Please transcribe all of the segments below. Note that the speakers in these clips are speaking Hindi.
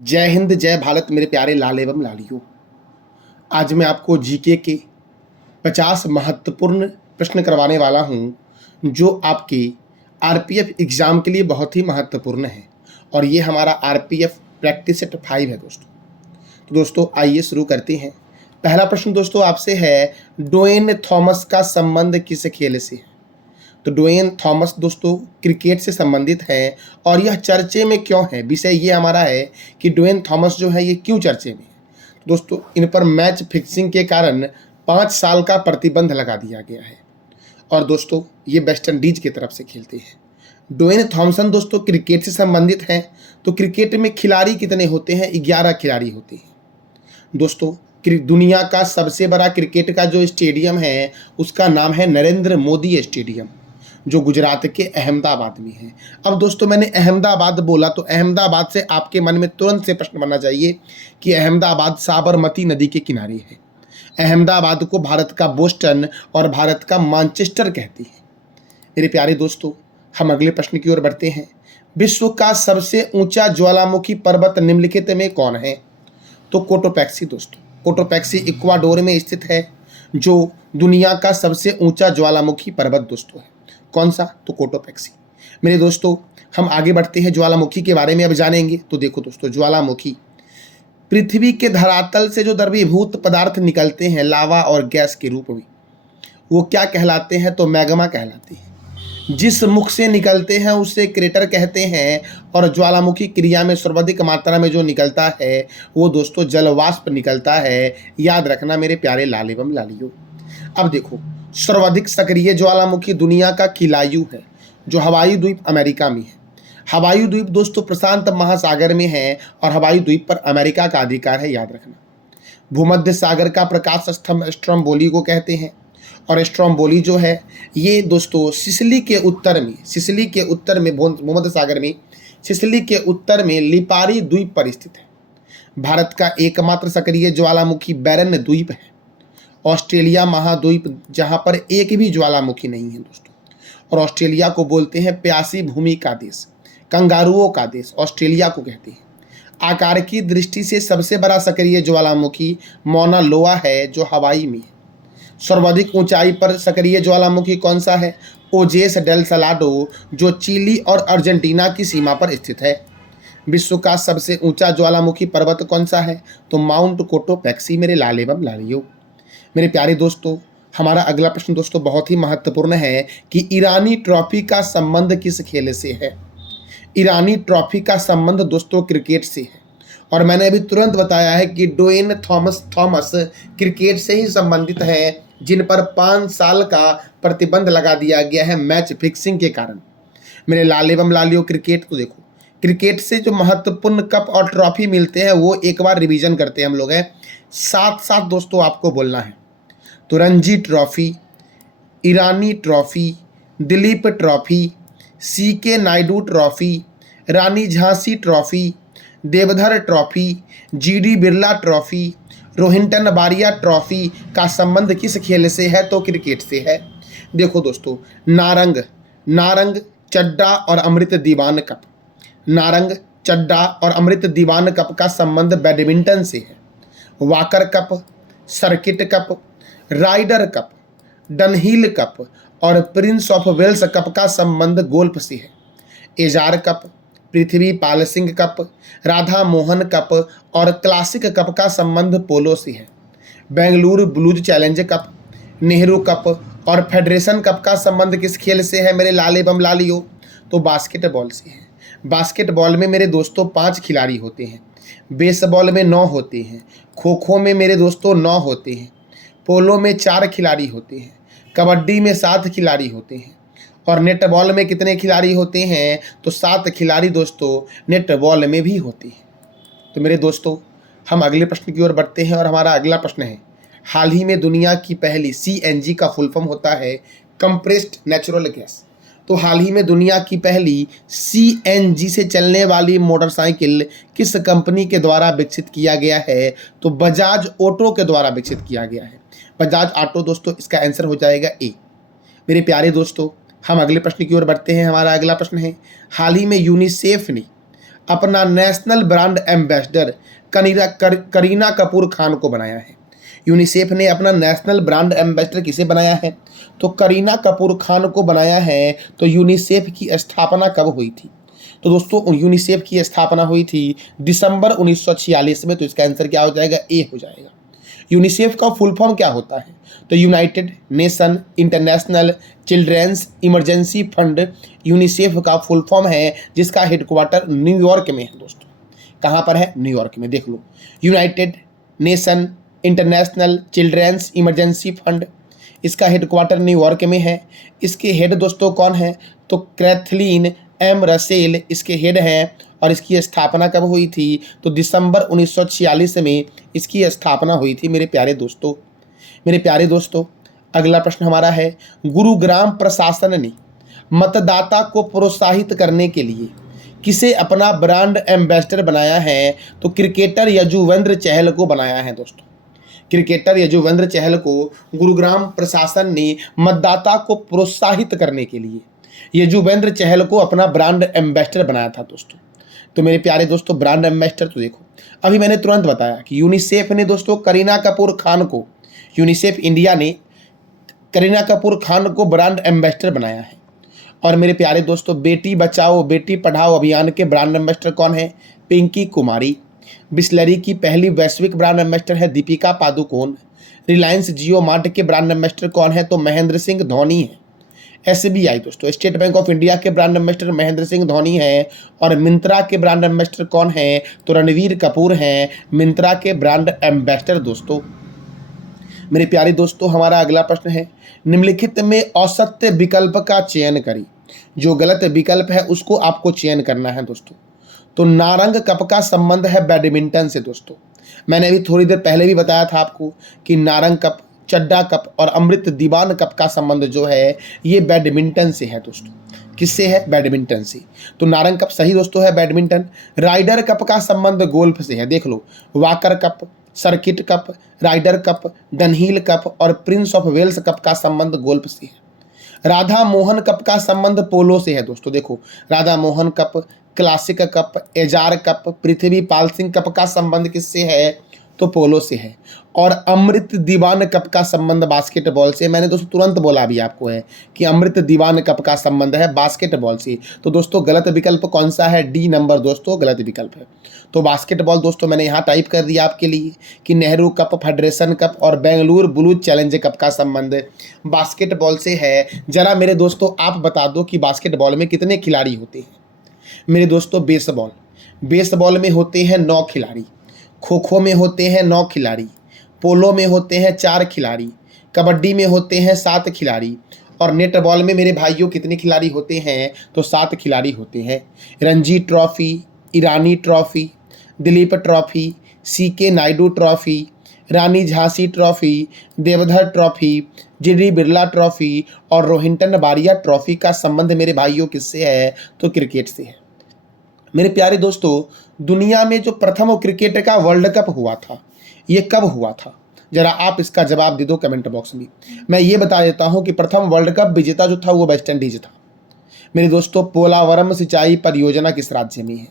जय हिंद जय भारत मेरे प्यारे लाल एवं लालियों। आज मैं आपको जीके के 50 महत्वपूर्ण प्रश्न करवाने वाला हूं जो आपके आरपीएफ एग्जाम के लिए बहुत ही महत्वपूर्ण है और ये हमारा आरपीएफ प्रैक्टिस सेट 5 है दोस्तों। तो दोस्तों आइए शुरू करते हैं। पहला प्रश्न दोस्तों आपसे है, ड्वेन थॉमस का संबंध किस खेल से है? तो ड्वेन थॉमस दोस्तों क्रिकेट से संबंधित हैं और यह चर्चे में क्यों है। विषय ये हमारा है कि ड्वेन थॉमस जो है ये क्यों चर्चे में है। दोस्तों इन पर मैच फिक्सिंग के कारण 5 साल का प्रतिबंध लगा दिया गया है और दोस्तों ये वेस्ट इंडीज की तरफ से खेलते हैं। ड्वेन थॉमसन दोस्तों क्रिकेट से संबंधित हैं। तो क्रिकेट में खिलाड़ी कितने होते हैं? 11 खिलाड़ी होते हैं दोस्तों। दुनिया का सबसे बड़ा क्रिकेट का जो स्टेडियम है उसका नाम है नरेंद्र मोदी स्टेडियम, जो गुजरात के अहमदाबाद में है। अब दोस्तों मैंने अहमदाबाद बोला तो अहमदाबाद से आपके मन में तुरंत से प्रश्न बनना चाहिए कि अहमदाबाद साबरमती नदी के किनारे है। अहमदाबाद को भारत का बोस्टन और भारत का मैनचेस्टर कहते हैं। मेरे प्यारे दोस्तों हम अगले प्रश्न की ओर बढ़ते हैं। विश्व का सबसे ऊंचा ज्वालामुखी पर्वत निम्नलिखित में कौन है? तो कोटोपैक्सी दोस्तों। कोटोपैक्सी इक्वाडोर में स्थित है जो दुनिया का सबसे ऊंचा ज्वालामुखी पर्वत दोस्तों है। कौन सा? तो कोटोपैक्सी। मेरे दोस्तों हम आगे बढ़ते हैं, ज्वालामुखी के बारे में अब जानेंगे। तो देखो दोस्तों, ज्वालामुखी पृथ्वी के धरातल से जो द्रवीभूत पदार्थ निकलते हैं लावा और गैस के रूप में, वो क्या कहलाते हैं? तो मैग्मा कहलाते हैं। जिस मुख से निकलते हैं उसे क्रेटर कहते हैं और ज्वालामुखी क्रिया में सर्वाधिक मात्रा में जो निकलता है वो दोस्तों जलवाष्प निकलता है। याद रखना मेरे प्यारे लाल एवं लालियों। अब देखो, सर्वाधिक सक्रिय ज्वालामुखी दुनिया का किलायू है जो हवाई द्वीप अमेरिका में है। हवाई द्वीप दोस्तों प्रशांत महासागर में है और हवाई द्वीप पर अमेरिका का अधिकार है, याद रखना। भूमध्य सागर का प्रकाश स्तंभ स्ट्रोम्बोली को कहते हैं और स्ट्रोम्बोली जो है ये दोस्तों सिसिली के उत्तर में भूमध्य सागर में सिसिली के उत्तर में लिपारी द्वीप पर स्थित है। भारत का एकमात्र सक्रिय ज्वालामुखी बैरन द्वीप है। ऑस्ट्रेलिया महाद्वीप जहां पर एक भी ज्वालामुखी नहीं है दोस्तों, और ऑस्ट्रेलिया को बोलते हैं प्यासी भूमि का देश, कंगारुओं का देश ऑस्ट्रेलिया को कहते हैं। आकार की दृष्टि से सबसे बड़ा सक्रिय ज्वालामुखी मौना लोआ है जो हवाई में है। सर्वाधिक ऊंचाई पर सक्रिय ज्वालामुखी कौन सा है? ओजेस डेल सलाडो जो चिली और अर्जेंटीना की सीमा पर स्थित है। विश्व का सबसे ऊंचा ज्वालामुखी पर्वत कौन सा है? तो माउंट कोटोपैक्सी मेरे लाल एवं लालियों। मेरे प्यारे दोस्तों हमारा अगला प्रश्न दोस्तों बहुत ही महत्वपूर्ण है कि ईरानी ट्रॉफी का संबंध किस खेल से है? ईरानी ट्रॉफी का संबंध दोस्तों क्रिकेट से है और मैंने अभी तुरंत बताया है कि ड्वेन थॉमस क्रिकेट से ही संबंधित है जिन पर 5 साल का प्रतिबंध लगा दिया गया है मैच फिक्सिंग के कारण। मेरे लाल एवं लालियों क्रिकेट को देखो, क्रिकेट से जो महत्वपूर्ण कप और ट्रॉफी मिलते हैं वो एक बार रिवीजन करते हैं हम लोग हैं, साथ साथ दोस्तों आपको बोलना है। तो Ranji trophy, Irani trophy, Duleep trophy, CK Nayudu trophy, Rani Jhansi trophy, Deodhar trophy, GD Birla trophy, Rohinton Baria trophy का संबंध किस खेल से है? तो क्रिकेट से है। देखो दोस्तों, नारंग चड्डा और अमृत दीवान कप, नारंग चड्डा और अमृत दीवान कप का संबंध बैडमिंटन से है। Walker cup, circuit cup, rider cup, Dunhill cup और प्रिंस ऑफ वेल्स कप का संबंध गोल्फ से है। Ezra cup, Prithvi Pal Singh cup, Radha Mohan cup और क्लासिक कप का संबंध पोलो से है। Bengaluru blues challenge cup, Nehru cup और फेडरेशन कप का संबंध किस खेल से है मेरे लाल एवं लालियों? तो बास्केटबॉल से है। बास्केटबॉल में मेरे दोस्तों 5 खिलाड़ी होते हैं, बेसबॉल में 9 होते हैं, खो खो में मेरे दोस्तों 9 होते हैं, पोलो में 4 खिलाड़ी होते हैं, कबड्डी में 7 खिलाड़ी होते हैं और नेटबॉल में कितने खिलाड़ी होते हैं? तो 7 खिलाड़ी दोस्तों नेटबॉल में भी होते हैं। तो मेरे दोस्तों हम अगले प्रश्न की ओर बढ़ते हैं और हमारा अगला प्रश्न है, हाल ही में दुनिया की पहली CNG का फुल फॉर्म होता है कंप्रेस्ड नेचुरल गैस। तो हाल ही में दुनिया की पहली CNG से चलने वाली मोटरसाइकिल किस कंपनी के द्वारा विकसित किया गया है? तो बजाज ऑटो के द्वारा विकसित किया गया है। बजाज ऑटो दोस्तों इसका आंसर हो जाएगा ए। मेरे प्यारे दोस्तों हम अगले प्रश्न की ओर बढ़ते हैं। हमारा अगला प्रश्न है, हाल ही में यूनिसेफ ने अपना national brand ambassador Kareena Kapoor Khan को बनाया है। यूनिसेफ ने अपना नेशनल ब्रांड एम्बेसडर किसे बनाया है? तो करीना कपूर खान को बनाया है। तो यूनिसेफ की स्थापना कब हुई थी? तो दोस्तों यूनिसेफ की स्थापना हुई थी दिसंबर 1946 में। तो इसका आंसर क्या हो जाएगा? ए हो जाएगा। यूनिसेफ का फुल फॉर्म क्या होता है? तो United nation international childrens emergency fund UNICEF का फुल फॉर्म है, जिसका हेडक्वार्टर न्यूयॉर्क में है। दोस्तों कहाँ पर है? न्यूयॉर्क में। देख लो, United nation international childrens emergency Fund, इसका हेडक्वार्टर न्यूयॉर्क में है। इसके हेड दोस्तों कौन है? तो कैथलीन एम रसेल इसके हेड हैं। और इसकी स्थापना कब हुई थी? तो दिसंबर 1946 में इसकी स्थापना हुई थी मेरे प्यारे दोस्तों। मेरे प्यारे दोस्तों, अगला प्रश्न हमारा है, गुरुग्राम प्रशासन ने मतदाता को प्रोत्साहित करने के लिए किसे अपना ब्रांड एम्बेसडर बनाया है? तो क्रिकेटर यजुवेंद्र चहल को बनाया है। दोस्तों क्रिकेटर यजुवेंद्र चहल को गुरुग्राम प्रशासन ने मतदाता को प्रोत्साहित करने के लिए यजुवेंद्र चहल को अपना ब्रांड एम्बेसडर बनाया था। दोस्तों तो मेरे प्यारे दोस्तों, ब्रांड एम्बेसडर तो देखो, अभी मैंने तुरंत बताया कि यूनिसेफ ने दोस्तों करीना कपूर खान को, यूनिसेफ इंडिया ने करीना कपूर खान को ब्रांड एम्बेसडर बनाया है। और मेरे प्यारे दोस्तों, बेटी बचाओ बेटी पढ़ाओ अभियान के ब्रांड एम्बेसडर कौन है? पिंकी कुमारी। बिस्लरी की पहली वैश्विक ब्रांड एम्बेसडर है दीपिका पादुकोण। रिलायंस जियो मार्ट के ब्रांड एम्बेसडर कौन है? तो महेंद्र सिंह धोनी है। SBI दोस्तों, स्टेट बैंक ऑफ इंडिया के ब्रांड एम्बेसडर महेंद्र सिंह धोनी है। और मिंत्रा के ब्रांड एम्बेसडर कौन है? तो रणवीर कपूर हैं मिंत्रा के ब्रांड एम्बेसडर। दोस्तों मेरे प्यारे दोस्तों, हमारा अगला प्रश्न है, निम्नलिखित में असत्य विकल्प का चयन करें। जो गलत विकल्प है उसको आपको चयन करना है। दोस्तों तो नारंग कप का संबंध है बैडमिंटन से। दोस्तों मैंने अभी थोड़ी देर पहले भी बताया था आपको कि नारंग कप, चड्डा कप और अमृत दीवान कप का संबंध जो है ये बैडमिंटन से है। दोस्तों किससे है? बैडमिंटन से। तो नारंग कप सही दोस्तों है बैडमिंटन। राइडर कप का संबंध गोल्फ से है। देख लो, Walker cup, circuit cup, rider cup, Dunhill cup और प्रिंस ऑफ वेल्स कप का संबंध गोल्फ से है। राधा मोहन कप का संबंध पोलो से है। दोस्तों देखो, Radha Mohan cup, classic cup, Ezra cup, Prithvi Pal Singh cup का संबंध किससे है? तो पोलो से है। और अमृत दीवान कप का संबंध बास्केटबॉल से। मैंने दोस्तों तुरंत बोला अभी आपको है कि अमृत दीवान कप का संबंध है बास्केटबॉल से। तो दोस्तों गलत विकल्प कौन सा है? डी नंबर दोस्तों गलत विकल्प है। तो बास्केटबॉल दोस्तों मैंने यहाँ टाइप कर दिया आपके लिए कि नेहरू कप, फेडरेशन कप और बेंगलुरु ब्लूज चैलेंज कप का संबंध बास्केटबॉल से है। जरा मेरे दोस्तों आप बता दो कि बास्केटबॉल में कितने खिलाड़ी होते हैं? मेरे दोस्तों बेसबॉल में होते हैं 9 खिलाड़ी, खो खो में होते हैं 9 खिलाड़ी, पोलो में होते हैं 4 खिलाड़ी, कबड्डी में होते हैं 7 खिलाड़ी और नेटबॉल में मेरे भाइयों कितने खिलाड़ी होते हैं? तो 7 खिलाड़ी होते हैं। Ranji trophy, Irani trophy, Duleep trophy, CK Nayudu trophy, Rani Jhansi trophy, Deodhar trophy, GD Birla trophy और रोहिंटन बारिया ट्रॉफी का संबंध मेरे भाइयों किससे है? तो क्रिकेट से है। मेरे प्यारे दोस्तों, दुनिया में जो प्रथम क्रिकेट का वर्ल्ड कप हुआ था ये कब हुआ था? जरा आप इसका जवाब दे दो कमेंट बॉक्स में। मैं ये बता देता हूं कि प्रथम वर्ल्ड कप विजेता जो था वो वेस्ट इंडीज था। मेरे दोस्तों, पोलावरम सिंचाई परियोजना किस राज्य में है?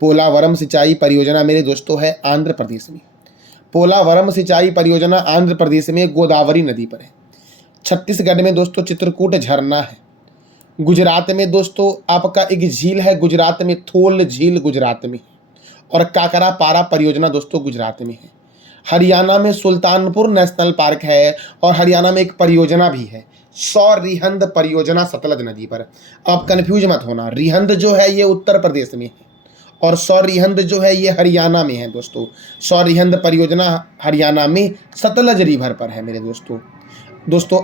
पोलावरम सिंचाई परियोजना मेरे दोस्तों है आंध्र प्रदेश में। पोलावरम सिंचाई परियोजना आंध्र प्रदेश में गोदावरी नदी पर है। छत्तीसगढ़ में दोस्तों चित्रकूट झरना है। गुजरात में दोस्तों आपका एक झील है, गुजरात में थोल झील गुजरात में है। और काकरा पारा परियोजना दोस्तों गुजरात में है। हरियाणा में सुल्तानपुर नेशनल पार्क है और हरियाणा में एक परियोजना भी है, सौरिहंद परियोजना सतलज नदी पर। आप कंफ्यूज मत होना, रिहंद जो है ये उत्तर प्रदेश में है और सौरिहंद जो है ये हरियाणा में है। दोस्तों सौरिहंद परियोजना हरियाणा में सतलज रिवर पर है मेरे दोस्तों।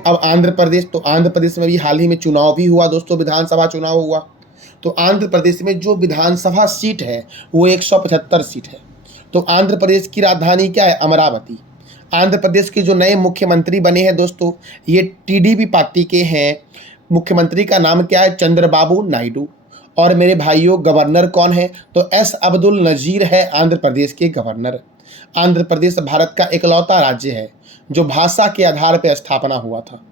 अब आंध्र प्रदेश, तो आंध्र प्रदेश में भी हाल ही में चुनाव भी हुआ दोस्तों, विधानसभा चुनाव हुआ। तो आंध्र प्रदेश में जो विधानसभा सीट है वो 175 सीट है। तो आंध्र प्रदेश की राजधानी क्या है? अमरावती। आंध्र प्रदेश के जो नए मुख्यमंत्री बने हैं दोस्तों ये TDP पार्टी के हैं। मुख्यमंत्री का नाम क्या है? चंद्रबाबू नायडू। और मेरे भाइयों गवर्नर कौन है? तो S अब्दुल नजीर है आंध्र प्रदेश के गवर्नर। आंध्र प्रदेश भारत का इकलौता राज्य है जो भाषा के आधार पर स्थापना हुआ था।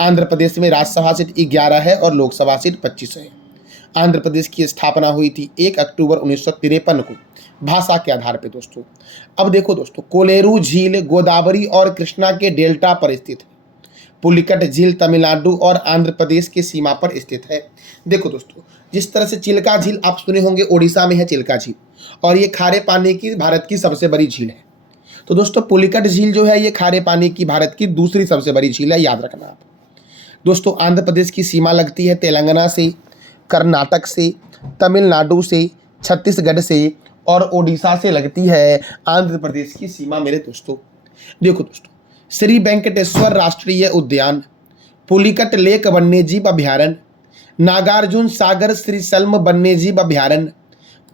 आंध्र प्रदेश में राज्यसभा सीट 11 है और लोकसभा सीट 25 है। आंध्र प्रदेश की स्थापना हुई थी 1 अक्टूबर 1953 को, भाषा के आधार पे दोस्तों। अब देखो दोस्तों, कोलेरू झील गोदावरी और कृष्णा के डेल्टा पर स्थित है। पुलिकट झील तमिलनाडु और आंध्र प्रदेश की सीमा पर स्थित है। देखो दोस्तों, जिस तरह से चिल्का झील आप सुने होंगे, ओडिशा में है चिल्का झील, और ये खारे पानी की भारत की सबसे बड़ी झील है। तो दोस्तों पुलिकट झील जो है ये खारे पानी की भारत की दूसरी सबसे बड़ी झील है, याद रखना आप। दोस्तों आंध्र प्रदेश की सीमा लगती है तेलंगाना से, कर्नाटक से, तमिलनाडु से, छत्तीसगढ़ से और ओडिशा से लगती है आंध्र प्रदेश की सीमा मेरे दोस्तों। देखो दोस्तों, श्री वेंकटेश्वर राष्ट्रीय उद्यान, पुलिकट लेक वन्यजीव अभ्यारण्य, नागार्जुन सागर श्रीशल्म वन्यजीव अभ्यारण्य,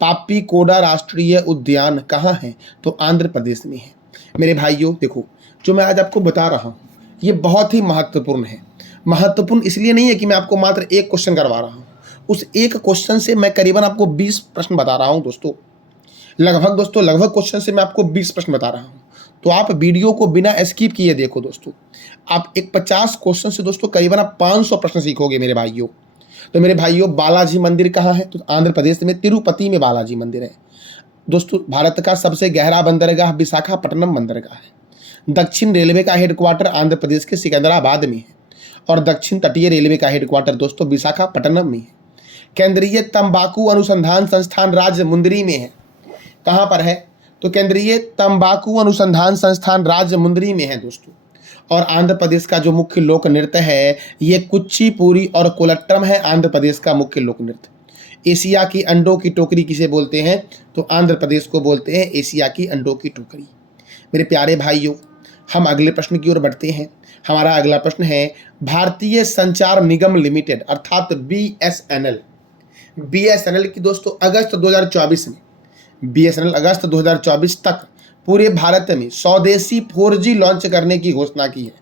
पापी कोडा राष्ट्रीय उद्यान कहाँ है? तो आंध्र प्रदेश में है। मेरे भाइयों देखो, जो मैं आज आपको बता रहा हूँ ये बहुत ही महत्वपूर्ण है। महत्वपूर्ण इसलिए नहीं है कि मैं आपको मात्र एक क्वेश्चन करवा रहा हूँ, उस एक क्वेश्चन से मैं करीबन आपको 20 प्रश्न बता रहा हूँ दोस्तों। लगभग क्वेश्चन से मैं आपको 20 प्रश्न बता रहा हूँ। तो आप वीडियो को बिना स्किप किए देखो दोस्तों। आप एक 50 क्वेश्चन से दोस्तों करीबन आप 500 प्रश्न सीखोगे मेरे भाइयों। तो मेरे भाइयों, बालाजी मंदिर कहाँ है? तो आंध्र प्रदेश में तिरुपति में बालाजी मंदिर है दोस्तों। भारत का सबसे गहरा बंदरगाह विशाखापट्टनम बंदरगाह है। दक्षिण रेलवे का हेडक्वार्टर आंध्र प्रदेश के सिकंदराबाद में है और दक्षिण तटीय रेलवे का हेडक्वार्टर दोस्तों विशाखापट्टनम में है। केंद्रीय तंबाकू अनुसंधान संस्थान राजमुंदरी में है। कहाँ पर है? तो केंद्रीय तंबाकू अनुसंधान संस्थान राजमुंदरी में है दोस्तों। और आंध्र प्रदेश का जो मुख्य लोक नृत्य है ये कुचिपुड़ी और कोलट्टम है, आंध्र प्रदेश का मुख्य लोक नृत्य। एशिया की अंडों की टोकरी किसे बोलते हैं? तो आंध्र प्रदेश को बोलते हैं एशिया की अंडों की टोकरी। मेरे प्यारे भाइयों, हम अगले प्रश्न की ओर बढ़ते हैं। हमारा अगला प्रश्न है, भारतीय संचार निगम लिमिटेड अर्थात बीएसएनएल की दोस्तों अगस्त 2024 में बीएसएनएल अगस्त 2024 तक पूरे भारत में स्वदेशी 4G लॉन्च करने की घोषणा की है।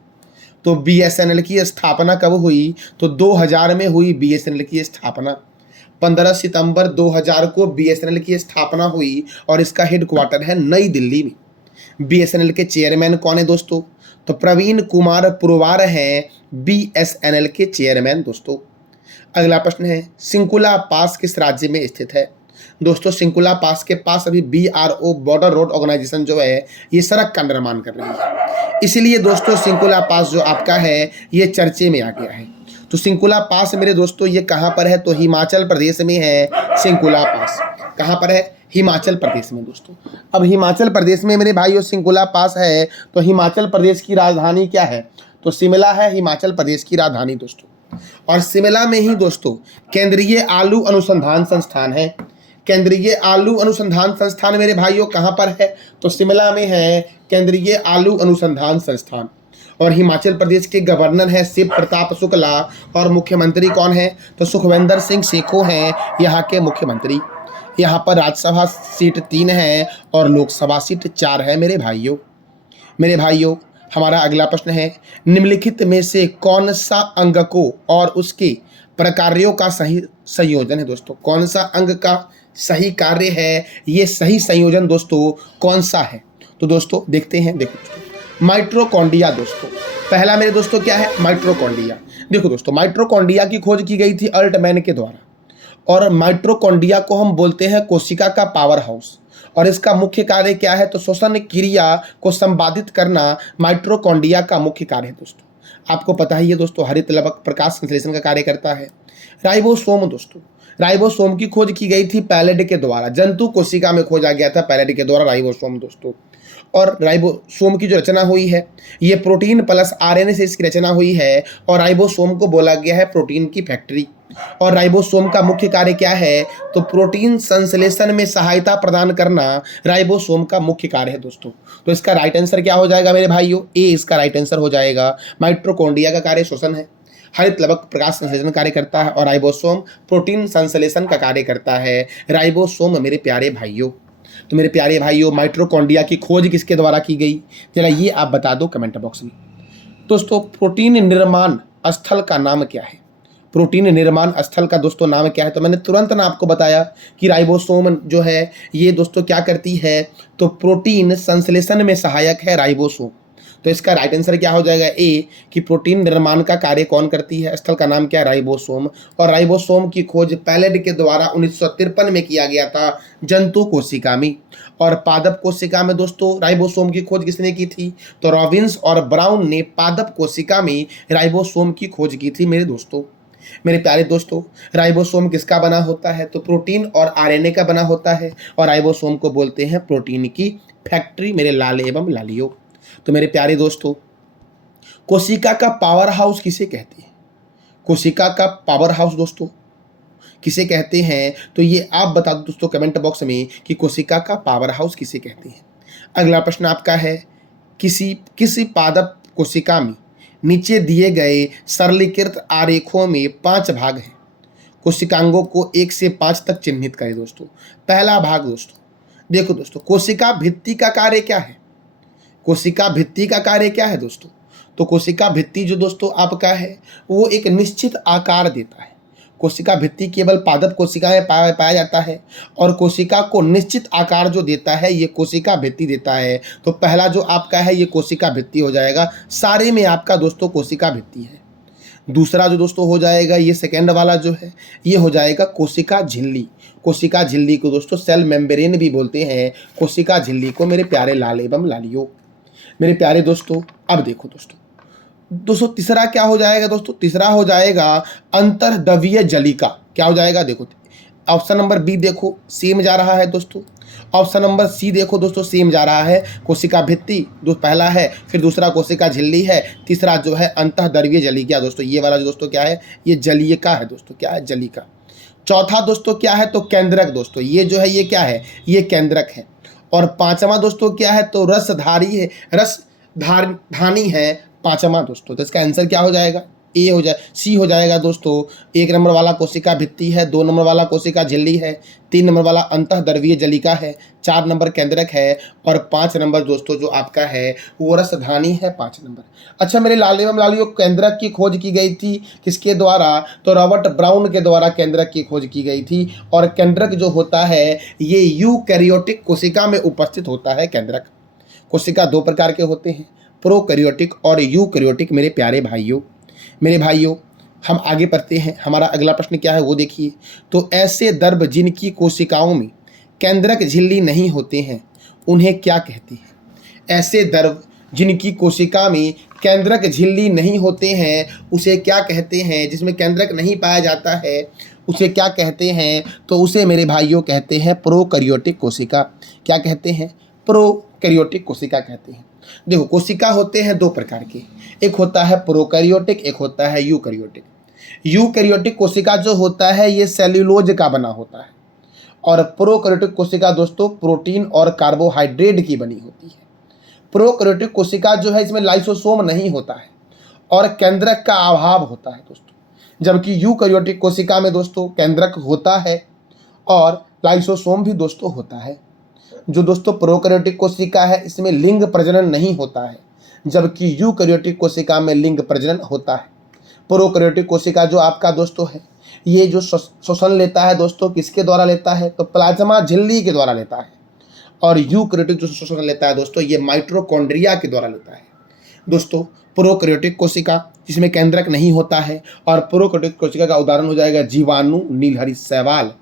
तो बीएसएनएल की स्थापना कब हुई? तो 2000 में हुई बीएसएनएल की स्थापना। 15 सितंबर 2000 को बीएसएनएल की स्थापना हुई और इसका हेडक्वार्टर है नई दिल्ली में। बीएसएनएल के चेयरमैन कौन है दोस्तों? तो प्रवीण कुमार पुरवार हैं बीएसएनएल के चेयरमैन दोस्तों। अगला प्रश्न है, सिंकुला पास किस राज्य में स्थित है? दोस्तों सिंकुला पास के पास अभी BRO बॉर्डर रोड ऑर्गेनाइजेशन जो है ये सड़क का निर्माण कर रही है, इसलिए दोस्तों सिंकुला पास जो आपका है ये चर्चे में आ गया है। तो सिंकुला पास मेरे दोस्तों ये कहाँ पर है? तो हिमाचल प्रदेश में है सिंकुला पास। कहाँ पर है? हिमाचल प्रदेश में दोस्तों। अब हिमाचल प्रदेश में मेरे भाइयों सिंकुला पास है, तो हिमाचल प्रदेश की राजधानी क्या है? तो शिमला है हिमाचल प्रदेश की राजधानी दोस्तों। और शिमला में ही दोस्तों केंद्रीय आलू अनुसंधान संस्थान है। केंद्रीय आलू अनुसंधान संस्थान मेरे भाइयों कहाँ पर है? तो शिमला में है केंद्रीय आलू अनुसंधान संस्थान। और हिमाचल प्रदेश के गवर्नर हैं शिव प्रताप शुक्ला और मुख्यमंत्री कौन है? तो सुखविंदर सिंह सेखो हैं यहाँ के मुख्यमंत्री। यहाँ पर राज्यसभा सीट 3 है और लोकसभा सीट 4 है मेरे भाइयों। हमारा अगला प्रश्न है, निम्नलिखित में से कौन सा अंग को और उसके प्रकार्यों का सही संयोजन है दोस्तों? कौन सा अंग का सही कार्य है, ये सही संयोजन दोस्तों कौन सा है? तो दोस्तों देखते हैं। देखो दोस्तों, माइटोकॉन्ड्रिया दोस्तों पहला मेरे दोस्तों क्या है? माइटोकॉन्ड्रिया। देखो दोस्तों, माइटोकॉन्ड्रिया की खोज की गई थी अल्टमैन के द्वारा और माइटोकॉन्ड्रिया को हम बोलते हैं कोशिका का पावर हाउस। और इसका मुख्य कार्य क्या है? तो श्वसन क्रिया को संपादित करना माइटोकॉन्ड्रिया का मुख्य कार्य है दोस्तों। आपको पता ही है दोस्तों, हरित लवक प्रकाश संश्लेषण का कार्य करता है। राइबोसोम दोस्तों, राइबोसोम की खोज की गई थी पैलेड के द्वारा, जंतु कोशिका में खोजा गया था पैलेड के द्वारा राइबोसोम दोस्तों। और राइबोसोम की जो रचना हुई है ये प्रोटीन प्लस RNA से इसकी रचना हुई है और राइबोसोम को बोला गया है प्रोटीन की फैक्ट्री। और राइबोसोम का मुख्य कार्य क्या है? तो प्रोटीन संश्लेषण में सहायता प्रदान करना राइबोसोम का मुख्य कार्य है दोस्तों। तो इसका राइट आंसर क्या हो जाएगा मेरे भाइयों? ए इसका राइट आंसर हो जाएगा। माइटोकॉन्ड्रिया का कार्य श्वसन है, हरित लवक प्रकाश संश्लेषण कार्य करता है और राइबोसोम प्रोटीन संश्लेषण का कार्य करता है राइबोसोम मेरे प्यारे भाइयों। तो मेरे प्यारे भाइयों, माइटोकॉन्ड्रिया की खोज किसके द्वारा की गई? जरा ये आप बता दो कमेंट बॉक्स में। दोस्तों प्रोटीन निर्माण स्थल का नाम क्या है? प्रोटीन निर्माण स्थल का दोस्तों नाम क्या है? तो मैंने तुरंत ना आपको बताया कि राइबोसोम जो है ये दोस्तों क्या करती है? तो प्रोटीन संश्लेषण में सहायक है राइबोसोम। तो इसका राइट आंसर क्या हो जाएगा? ए, कि प्रोटीन निर्माण का कार्य कौन करती है? स्थल का नाम क्या है? राइबोसोम। और राइबोसोम की खोज पैलेड के द्वारा 1953 में किया गया था जंतु कोशिका में। और पादप कोशिका में दोस्तों राइबोसोम की खोज किसने की थी? तो रॉबिन्स और ब्राउन ने पादप कोशिका में राइबोसोम की खोज की थी मेरे दोस्तों। मेरे प्यारे दोस्तों, राइबोसोम किसका बना होता है? तो प्रोटीन और आरएनए का बना होता है। और राइबोसोम को बोलते हैं प्रोटीन की फैक्ट्री मेरे लाले एवं लालियों। तो मेरे प्यारे दोस्तों, कोशिका का पावर हाउस किसे कहते हैं? कोशिका का पावर हाउस दोस्तों किसे कहते हैं? तो ये आप बता दो दोस्तों कमेंट बॉक्स में कि कोशिका का पावर हाउस किसे कहते हैं। अगला प्रश्न आपका है, किसी पादप कोशिका में नीचे दिए गए सरलीकृत आरेखों में 5 भाग हैं। कोशिकांगों को 1 से 5 तक चिन्हित करें दोस्तों। पहला भाग दोस्तों, देखो दोस्तों, कोशिका भित्ति का कार्य क्या है? कोशिका भित्ति का कार्य क्या है दोस्तों? तो कोशिका भित्ति जो दोस्तों आपका है वो एक निश्चित आकार देता है। कोशिका भित्ति केवल पादप कोशिका में पाया जाता है और कोशिका को निश्चित आकार जो देता है ये कोशिका भित्ति देता है। तो पहला जो आपका है ये कोशिका भित्ति हो जाएगा, सारे में आपका दोस्तों कोशिका भित्ति है। दूसरा जो दोस्तों हो जाएगा ये सेकेंड वाला जो है ये हो जाएगा कोशिका झिल्ली। कोशिका झिल्ली को दोस्तों सेल मेम्ब्रेन भी बोलते हैं, कोशिका झिल्ली को मेरे प्यारे लाल एवं लालियों। मेरे प्यारे दोस्तों, अब देखो दोस्तों तीसरा क्या हो जाएगा दोस्तों? तीसरा हो जाएगा अंतर्द्रवीय जलिका। क्या हो जाएगा? देखो ऑप्शन नंबर बी देखो सेम जा रहा है दोस्तों। ऑप्शन नंबर सी देखो दोस्तों सेम जा रहा है। कोशिका भित्ति जो पहला है, फिर दूसरा कोशिका झिल्ली है, तीसरा जो है अंतःद्रवीय जलिका दोस्तों। ये वाला जो दोस्तों क्या है? ये जलिका है दोस्तों। क्या है? जलिका। चौथा दोस्तों क्या है? तो केंद्रक दोस्तों। ये जो है ये क्या है? ये केंद्रक है। और पांचवा दोस्तों क्या है? तो रसधारी है, रसधानी है पांचवा दोस्तों। तो इसका आंसर क्या हो जाएगा? ए हो जाए, सी हो जाएगा दोस्तों। 1 नंबर वाला कोशिका भित्ति है, 2 नंबर वाला कोशिका झिल्ली है, 3 नंबर वाला अंतःद्रवीय जलिका है, 4 नंबर केंद्रक है और 5 नंबर दोस्तों जो आपका है वो रसधानी है 5 नंबर। अच्छा मेरे लाल एवं लालियों, केंद्रक की खोज की गई थी किसके द्वारा? तो रॉबर्ट ब्राउन के द्वारा केंद्रक की खोज की गई थी। और केंद्रक जो होता है ये यूकैरियोटिक कोशिका में उपस्थित होता है। केंद्रक कोशिका 2 प्रकार के होते हैं, प्रोकैरियोटिक और यूकैरियोटिक। मेरे प्यारे भाइयों, मेरे भाइयों, हम आगे बढ़ते हैं। हमारा अगला प्रश्न क्या है वो देखिए। तो ऐसे द्रव जिनकी कोशिकाओं में केंद्रक झिल्ली नहीं होते हैं उन्हें क्या कहते हैं? ऐसे द्रव जिनकी कोशिका में केंद्रक झिल्ली नहीं होते हैं उसे क्या कहते हैं? जिसमें केंद्रक नहीं पाया जाता है उसे क्या कहते हैं? तो उसे मेरे भाइयों कहते हैं प्रोकैरियोटिक कोशिका। क्या कहते हैं? प्रोकैरियोटिक कोशिका कहते हैं। देखो कोशिका होते हैं 2 प्रकार के, एक होता है प्रोकैरियोटिक, एक होता है यूकैरियोटिक। यूकैरियोटिक कोशिका जो होता है ये सेल्यूलोज का बना होता है और प्रोकैरियोटिक कोशिका दोस्तों प्रोटीन और कार्बोहाइड्रेट की बनी होती है। प्रोकैरियोटिक कोशिका जो है इसमें लाइसोसोम नहीं होता है और केंद्रक का अभाव होता है दोस्तों, जबकि यूकैरियोटिक कोशिका में दोस्तों केंद्रक होता है और लाइसोसोम भी दोस्तों होता है। जो दोस्तों प्रोकैरियोटिक कोशिका है इसमें लिंग प्रजनन नहीं होता है, जबकि यूकैरियोटिक कोशिका में लिंग प्रजनन होता है। प्रोकैरियोटिक कोशिका जो आपका दोस्तों है ये जो श्वसन लेता है दोस्तों किसके द्वारा लेता है? तो प्लाज्मा झिल्ली के द्वारा लेता है। और यूकैरियोटिक जो श्वसन लेता है दोस्तों ये माइटोकॉन्ड्रिया के द्वारा लेता है। दोस्तों प्रोकैरियोटिक कोशिका जिसमें केंद्रक नहीं होता है और प्रोकैरियोटिक कोशिका का उदाहरण हो जाएगा जीवाणु, नीलहरी शैवाल।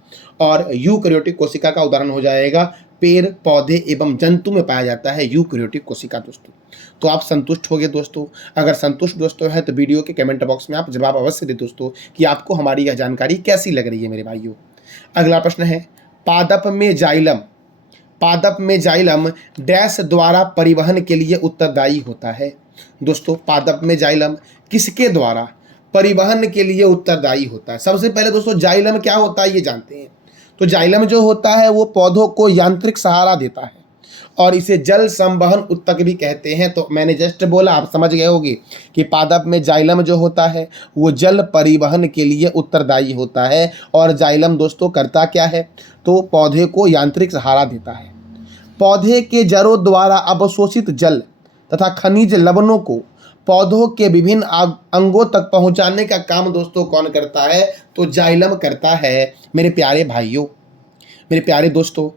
और यूकैरियोटिक कोशिका का उदाहरण हो जाएगा पेड़, पौधे एवं जंतु में पाया जाता है यूकैरियोटिक कोशिका दोस्तों। तो आप संतुष्ट हो गए दोस्तों? अगर संतुष्ट दोस्तों हैं तो वीडियो के कमेंट बॉक्स में आप जवाब अवश्य दें दोस्तों कि आपको हमारी यह जानकारी कैसी लग रही है मेरे भाइयों। अगला प्रश्न है, पादप में जाइलम डैश द्वारा परिवहन के लिए उत्तरदायी होता है? दोस्तों पादप में जाइलम किसके द्वारा परिवहन के लिए उत्तरदायी होता है? सबसे पहले दोस्तों जाइलम क्या होता है ये जानते हैं। तो जाइलम जो होता है वो पौधों को यांत्रिक सहारा देता है और इसे जल संवहन उत्तक भी कहते हैं। तो मैंने जस्ट बोला, आप समझ गए होंगे कि पादप में जाइलम जो होता है वो जल परिवहन के लिए उत्तरदायी होता है। और जाइलम दोस्तों करता क्या है? तो पौधे को यांत्रिक सहारा देता है। पौधे के जड़ों द्वारा अवशोषित जल तथा खनिज लवणों को पौधों के विभिन्न अंगों तक पहुंचाने का काम दोस्तों कौन करता है? तो जाइलम करता है। मेरे प्यारे भाइयों, मेरे प्यारे दोस्तों,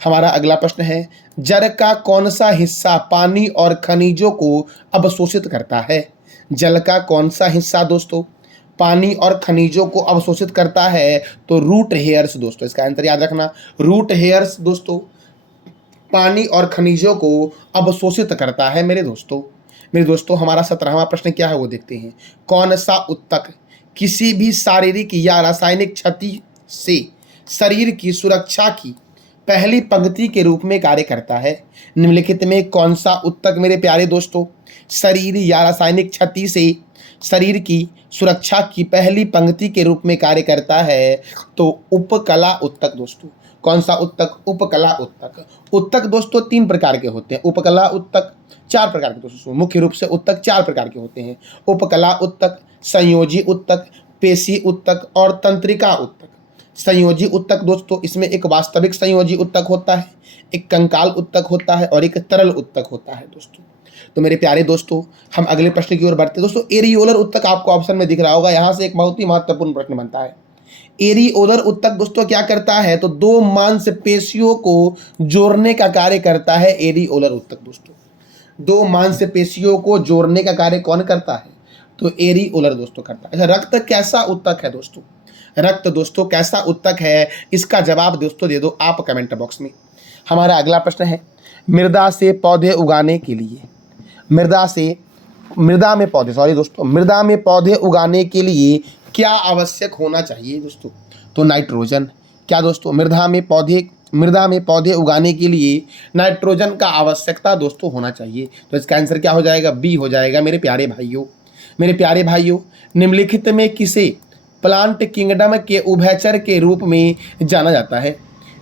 हमारा अगला प्रश्न है, जल का कौन सा हिस्सा पानी और खनिजों को अवशोषित करता है? जल का कौन सा हिस्सा दोस्तों पानी और खनिजों को अवशोषित करता है? तो रूट हेयर्स दोस्तों, इसका आंसर याद रखना, रूट हेयर्स दोस्तों पानी और खनिजों को अवशोषित करता है मेरे दोस्तों हमारा 17वां प्रश्न क्या है वो देखते हैं। कौन सा उत्तक किसी भी शारीरिक या रासायनिक क्षति से शरीर की सुरक्षा की पहली पंक्ति के रूप में कार्य करता है? निम्नलिखित में कौन सा उत्तक मेरे प्यारे दोस्तों शरीर या रासायनिक क्षति से शरीर की सुरक्षा की पहली पंक्ति के रूप में कार्य करता है? तो उपकला उत्तक दोस्तों। कौन सा उत्तक? उपकला उत्तक। उत्तक दोस्तों 3 प्रकार के होते हैं। उपकला उत्तक 4 प्रकार के दोस्तों, मुख्य रूप से उत्तक 4 प्रकार के होते हैं। उपकला उत्तक, संयोजी उत्तक, पेशी उत्तक और तंत्रिका उत्तक। संयोजी उत्तक दोस्तों, इसमें एक वास्तविक संयोजी उत्तक होता है, एक कंकाल उत्तक होता है और एक तरल उत्तक होता है दोस्तों। तो मेरे प्यारे दोस्तों हम अगले प्रश्न की ओर बढ़ते हैं। दोस्तों एरियोलर उत्तक आपको ऑप्शन में दिख रहा होगा, यहाँ से एक बहुत ही महत्वपूर्ण प्रश्न बनता है। एरियोलर उत्तक दोस्तों क्या करता है? तो 2 मांसपेशियों को जोड़ने का कार्य करता है एरियोलर उत्तक दोस्तों। 2 मांसपेशियों को जोड़ने का कार्य कौन करता है? तो एरियोलर दोस्तों करता है। अच्छा, रक्त कैसा उत्तक है दोस्तों? रक्त दोस्तों कैसा उत्तक है? इसका जवाब दोस्तों दे दो आप कमेंट बॉक्स में। हमारा अगला प्रश्न है, मृदा से पौधे उगाने के लिए मृदा में पौधे उगाने के लिए क्या आवश्यक होना चाहिए दोस्तों? तो नाइट्रोजन। क्या दोस्तों? मृदा में पौधे उगाने के लिए नाइट्रोजन का आवश्यकता दोस्तों होना चाहिए। तो इसका आंसर क्या हो जाएगा? बी हो जाएगा मेरे प्यारे भाइयों। निम्नलिखित में किसे प्लांट किंगडम के उभयचर के रूप में जाना जाता है?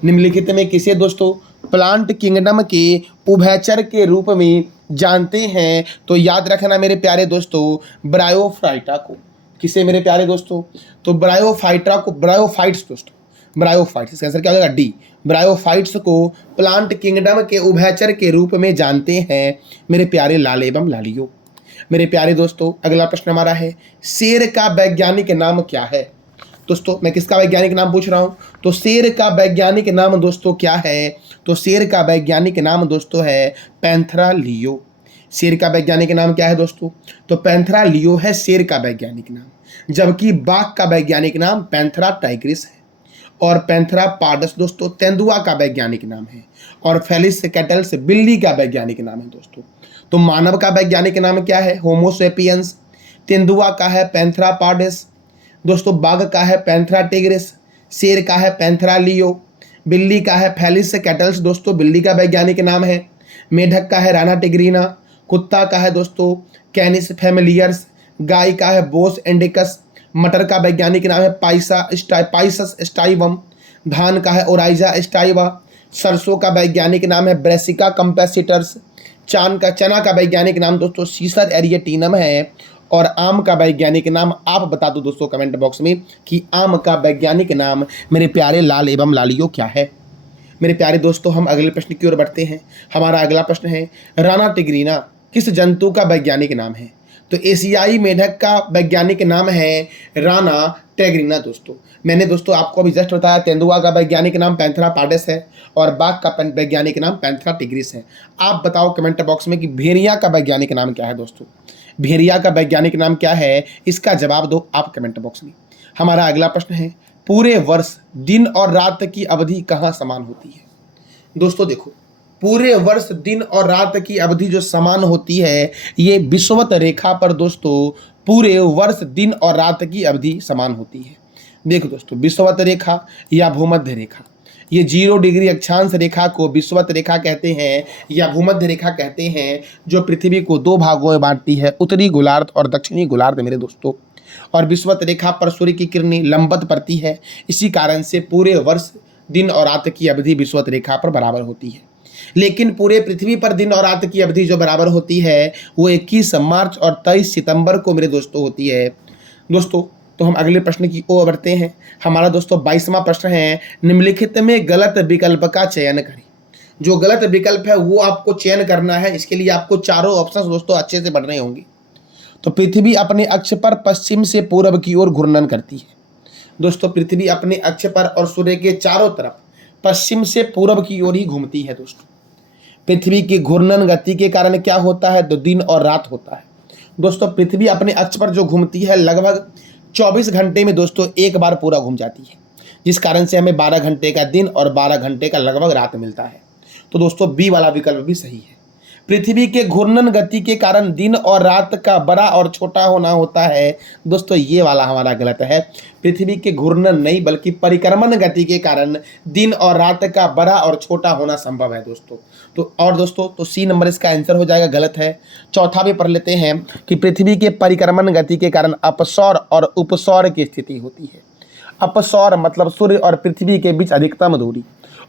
निम्नलिखित में किसे दोस्तों प्लांट किंगडम के उभयचर के रूप में जानते हैं? तो याद रखना मेरे प्यारे दोस्तों ब्रायोफाइटा को। किसे मेरे प्यारे दोस्तों? तो ब्रायोफाइट्स दोस्तों, ब्रायोफाइट्स। इसका आंसर क्या हो जाएगा? डी। ब्रायोफाइट्स को प्लांट किंगडम के उभयचर के रूप में जानते हैं मेरे प्यारे लाल एवं लालियों। मेरे प्यारे दोस्तों अगला प्रश्न हमारा है, शेर का वैज्ञानिक नाम क्या है? दोस्तों मैं किसका वैज्ञानिक नाम पूछ रहा हूं? तो शेर का वैज्ञानिक नाम दोस्तों क्या है? तो शेर का वैज्ञानिक नाम दोस्तों है पैंथेरा लियो। शेर का वैज्ञानिक नाम क्या है दोस्तों? तो पैंथेरा लियो है शेर का वैज्ञानिक नाम, जबकि बाघ का वैज्ञानिक नाम पैंथेरा टाइग्रिस है और पैंथेरा पार्डस दोस्तों तेंदुआ का वैज्ञानिक नाम है और फेलिस कैटल्स बिल्ली का वैज्ञानिक नाम है दोस्तों। तो मानव का वैज्ञानिक नाम क्या है? होमो सेपियंस। तेंदुआ का है पैंथेरा पार्डस दोस्तों, बाघ का है पैंथेरा टिग्रिस, शेर का है पैंथेरा लियो, बिल्ली का है फेलिस कैटल्स दोस्तों, बिल्ली का वैज्ञानिक नाम है, मेढक का है राना टिग्रीना, कुत्ता का है दोस्तों कैनिस फैमिलियर्स, गाय का है बोस इंडिकस, मटर का वैज्ञानिक नाम है पाइसस स्टाइवम, धान का है ओराइजा स्टाइवा, सरसों का वैज्ञानिक नाम है ब्रेसिका कंपेसिटर्स, चना का वैज्ञानिक नाम दोस्तों सीसर एरिएटिनम है और आम का वैज्ञानिक नाम आप बता दो दोस्तों कमेंट बॉक्स में कि आम का वैज्ञानिक नाम मेरे प्यारे लाल एवं लालियों क्या है। मेरे प्यारे दोस्तों हम अगले प्रश्न की ओर बढ़ते हैं। हमारा अगला प्रश्न है, राना टिग्रीना किस जंतु का वैज्ञानिक नाम है? तो एशियाई मेढक का वैज्ञानिक नाम है राना टिग्रीना दोस्तों। मैंने दोस्तों आपको अभी जस्ट बताया तेंदुआ का वैज्ञानिक नाम पैंथेरा पार्डस है और बाघ का वैज्ञानिक नाम पैंथेरा टिग्रिस है। आप बताओ कमेंट बॉक्स में कि भेड़िया का वैज्ञानिक नाम क्या है दोस्तों? भेड़िया का वैज्ञानिक नाम क्या है? इसका जवाब दो आप कमेंट बॉक्स में। हमारा अगला प्रश्न है, पूरे वर्ष दिन और रात की अवधि कहाँ समान होती है? दोस्तों देखो, पूरे वर्ष दिन और रात की अवधि जो समान होती है ये विषुवत रेखा पर दोस्तों पूरे वर्ष दिन और रात की अवधि समान होती है। देखो दोस्तों, विषुवत रेखा या भूमध्य रेखा, ये 0 डिग्री अक्षांश रेखा को विषुवत रेखा कहते हैं या भूमध्य रेखा कहते हैं, जो पृथ्वी को 2 भागों में बांटती है, उत्तरी गोलार्ध और दक्षिणी गोलार्ध मेरे दोस्तों। और विषुवत रेखा पर सूर्य की किरणें लंबवत पड़ती है, इसी कारण से पूरे वर्ष दिन और रात की अवधि विषुवत रेखा पर बराबर होती है। लेकिन पूरे पृथ्वी पर दिन और रात की अवधि जो बराबर होती है वो 21 मार्च और 23 सितंबर को मेरे दोस्तों होती है दोस्तों। तो हम अगले प्रश्न की ओर बढ़ते हैं। हमारा दोस्तों 22वां प्रश्न है, निम्नलिखित में गलत विकल्प का चयन करें। जो गलत विकल्प है वो आपको चयन करना है, इसके लिए आपको चारों ऑप्शन दोस्तों अच्छे से पढ़ने होंगे। तो पृथ्वी अपने अक्ष पर पश्चिम से पूर्व की ओर घूर्णन करती है दोस्तों। पृथ्वी अपने अक्ष पर और सूर्य के चारों तरफ पश्चिम से पूर्व की ओर ही घूमती है दोस्तों। पृथ्वी की घूर्णन गति के कारण क्या होता है, तो दिन और रात होता है दोस्तों। पृथ्वी अपने अक्ष पर जो घूमती है लगभग 24 घंटे में दोस्तों एक बार पूरा घूम जाती है, जिस कारण से हमें 12 घंटे का दिन और 12 घंटे का लगभग रात मिलता है। तो दोस्तों बी वाला विकल्प भी सही है। पृथ्वी के घूर्णन गति के कारण दिन और रात का बड़ा और छोटा होना होता है दोस्तों, ये वाला हमारा गलत है। पृथ्वी के घूर्णन नहीं बल्कि परिक्रमण गति के कारण दिन और रात का बड़ा और छोटा होना संभव है दोस्तों। तो सी नंबर इसका आंसर हो जाएगा, गलत है। चौथा भी पढ़ लेते हैं कि पृथ्वी के परिक्रमण गति के कारण अपसौर और उपसौर की स्थिति होती है। अपसौर मतलब सूर्य और पृथ्वी के बीच अधिकतम दूरी,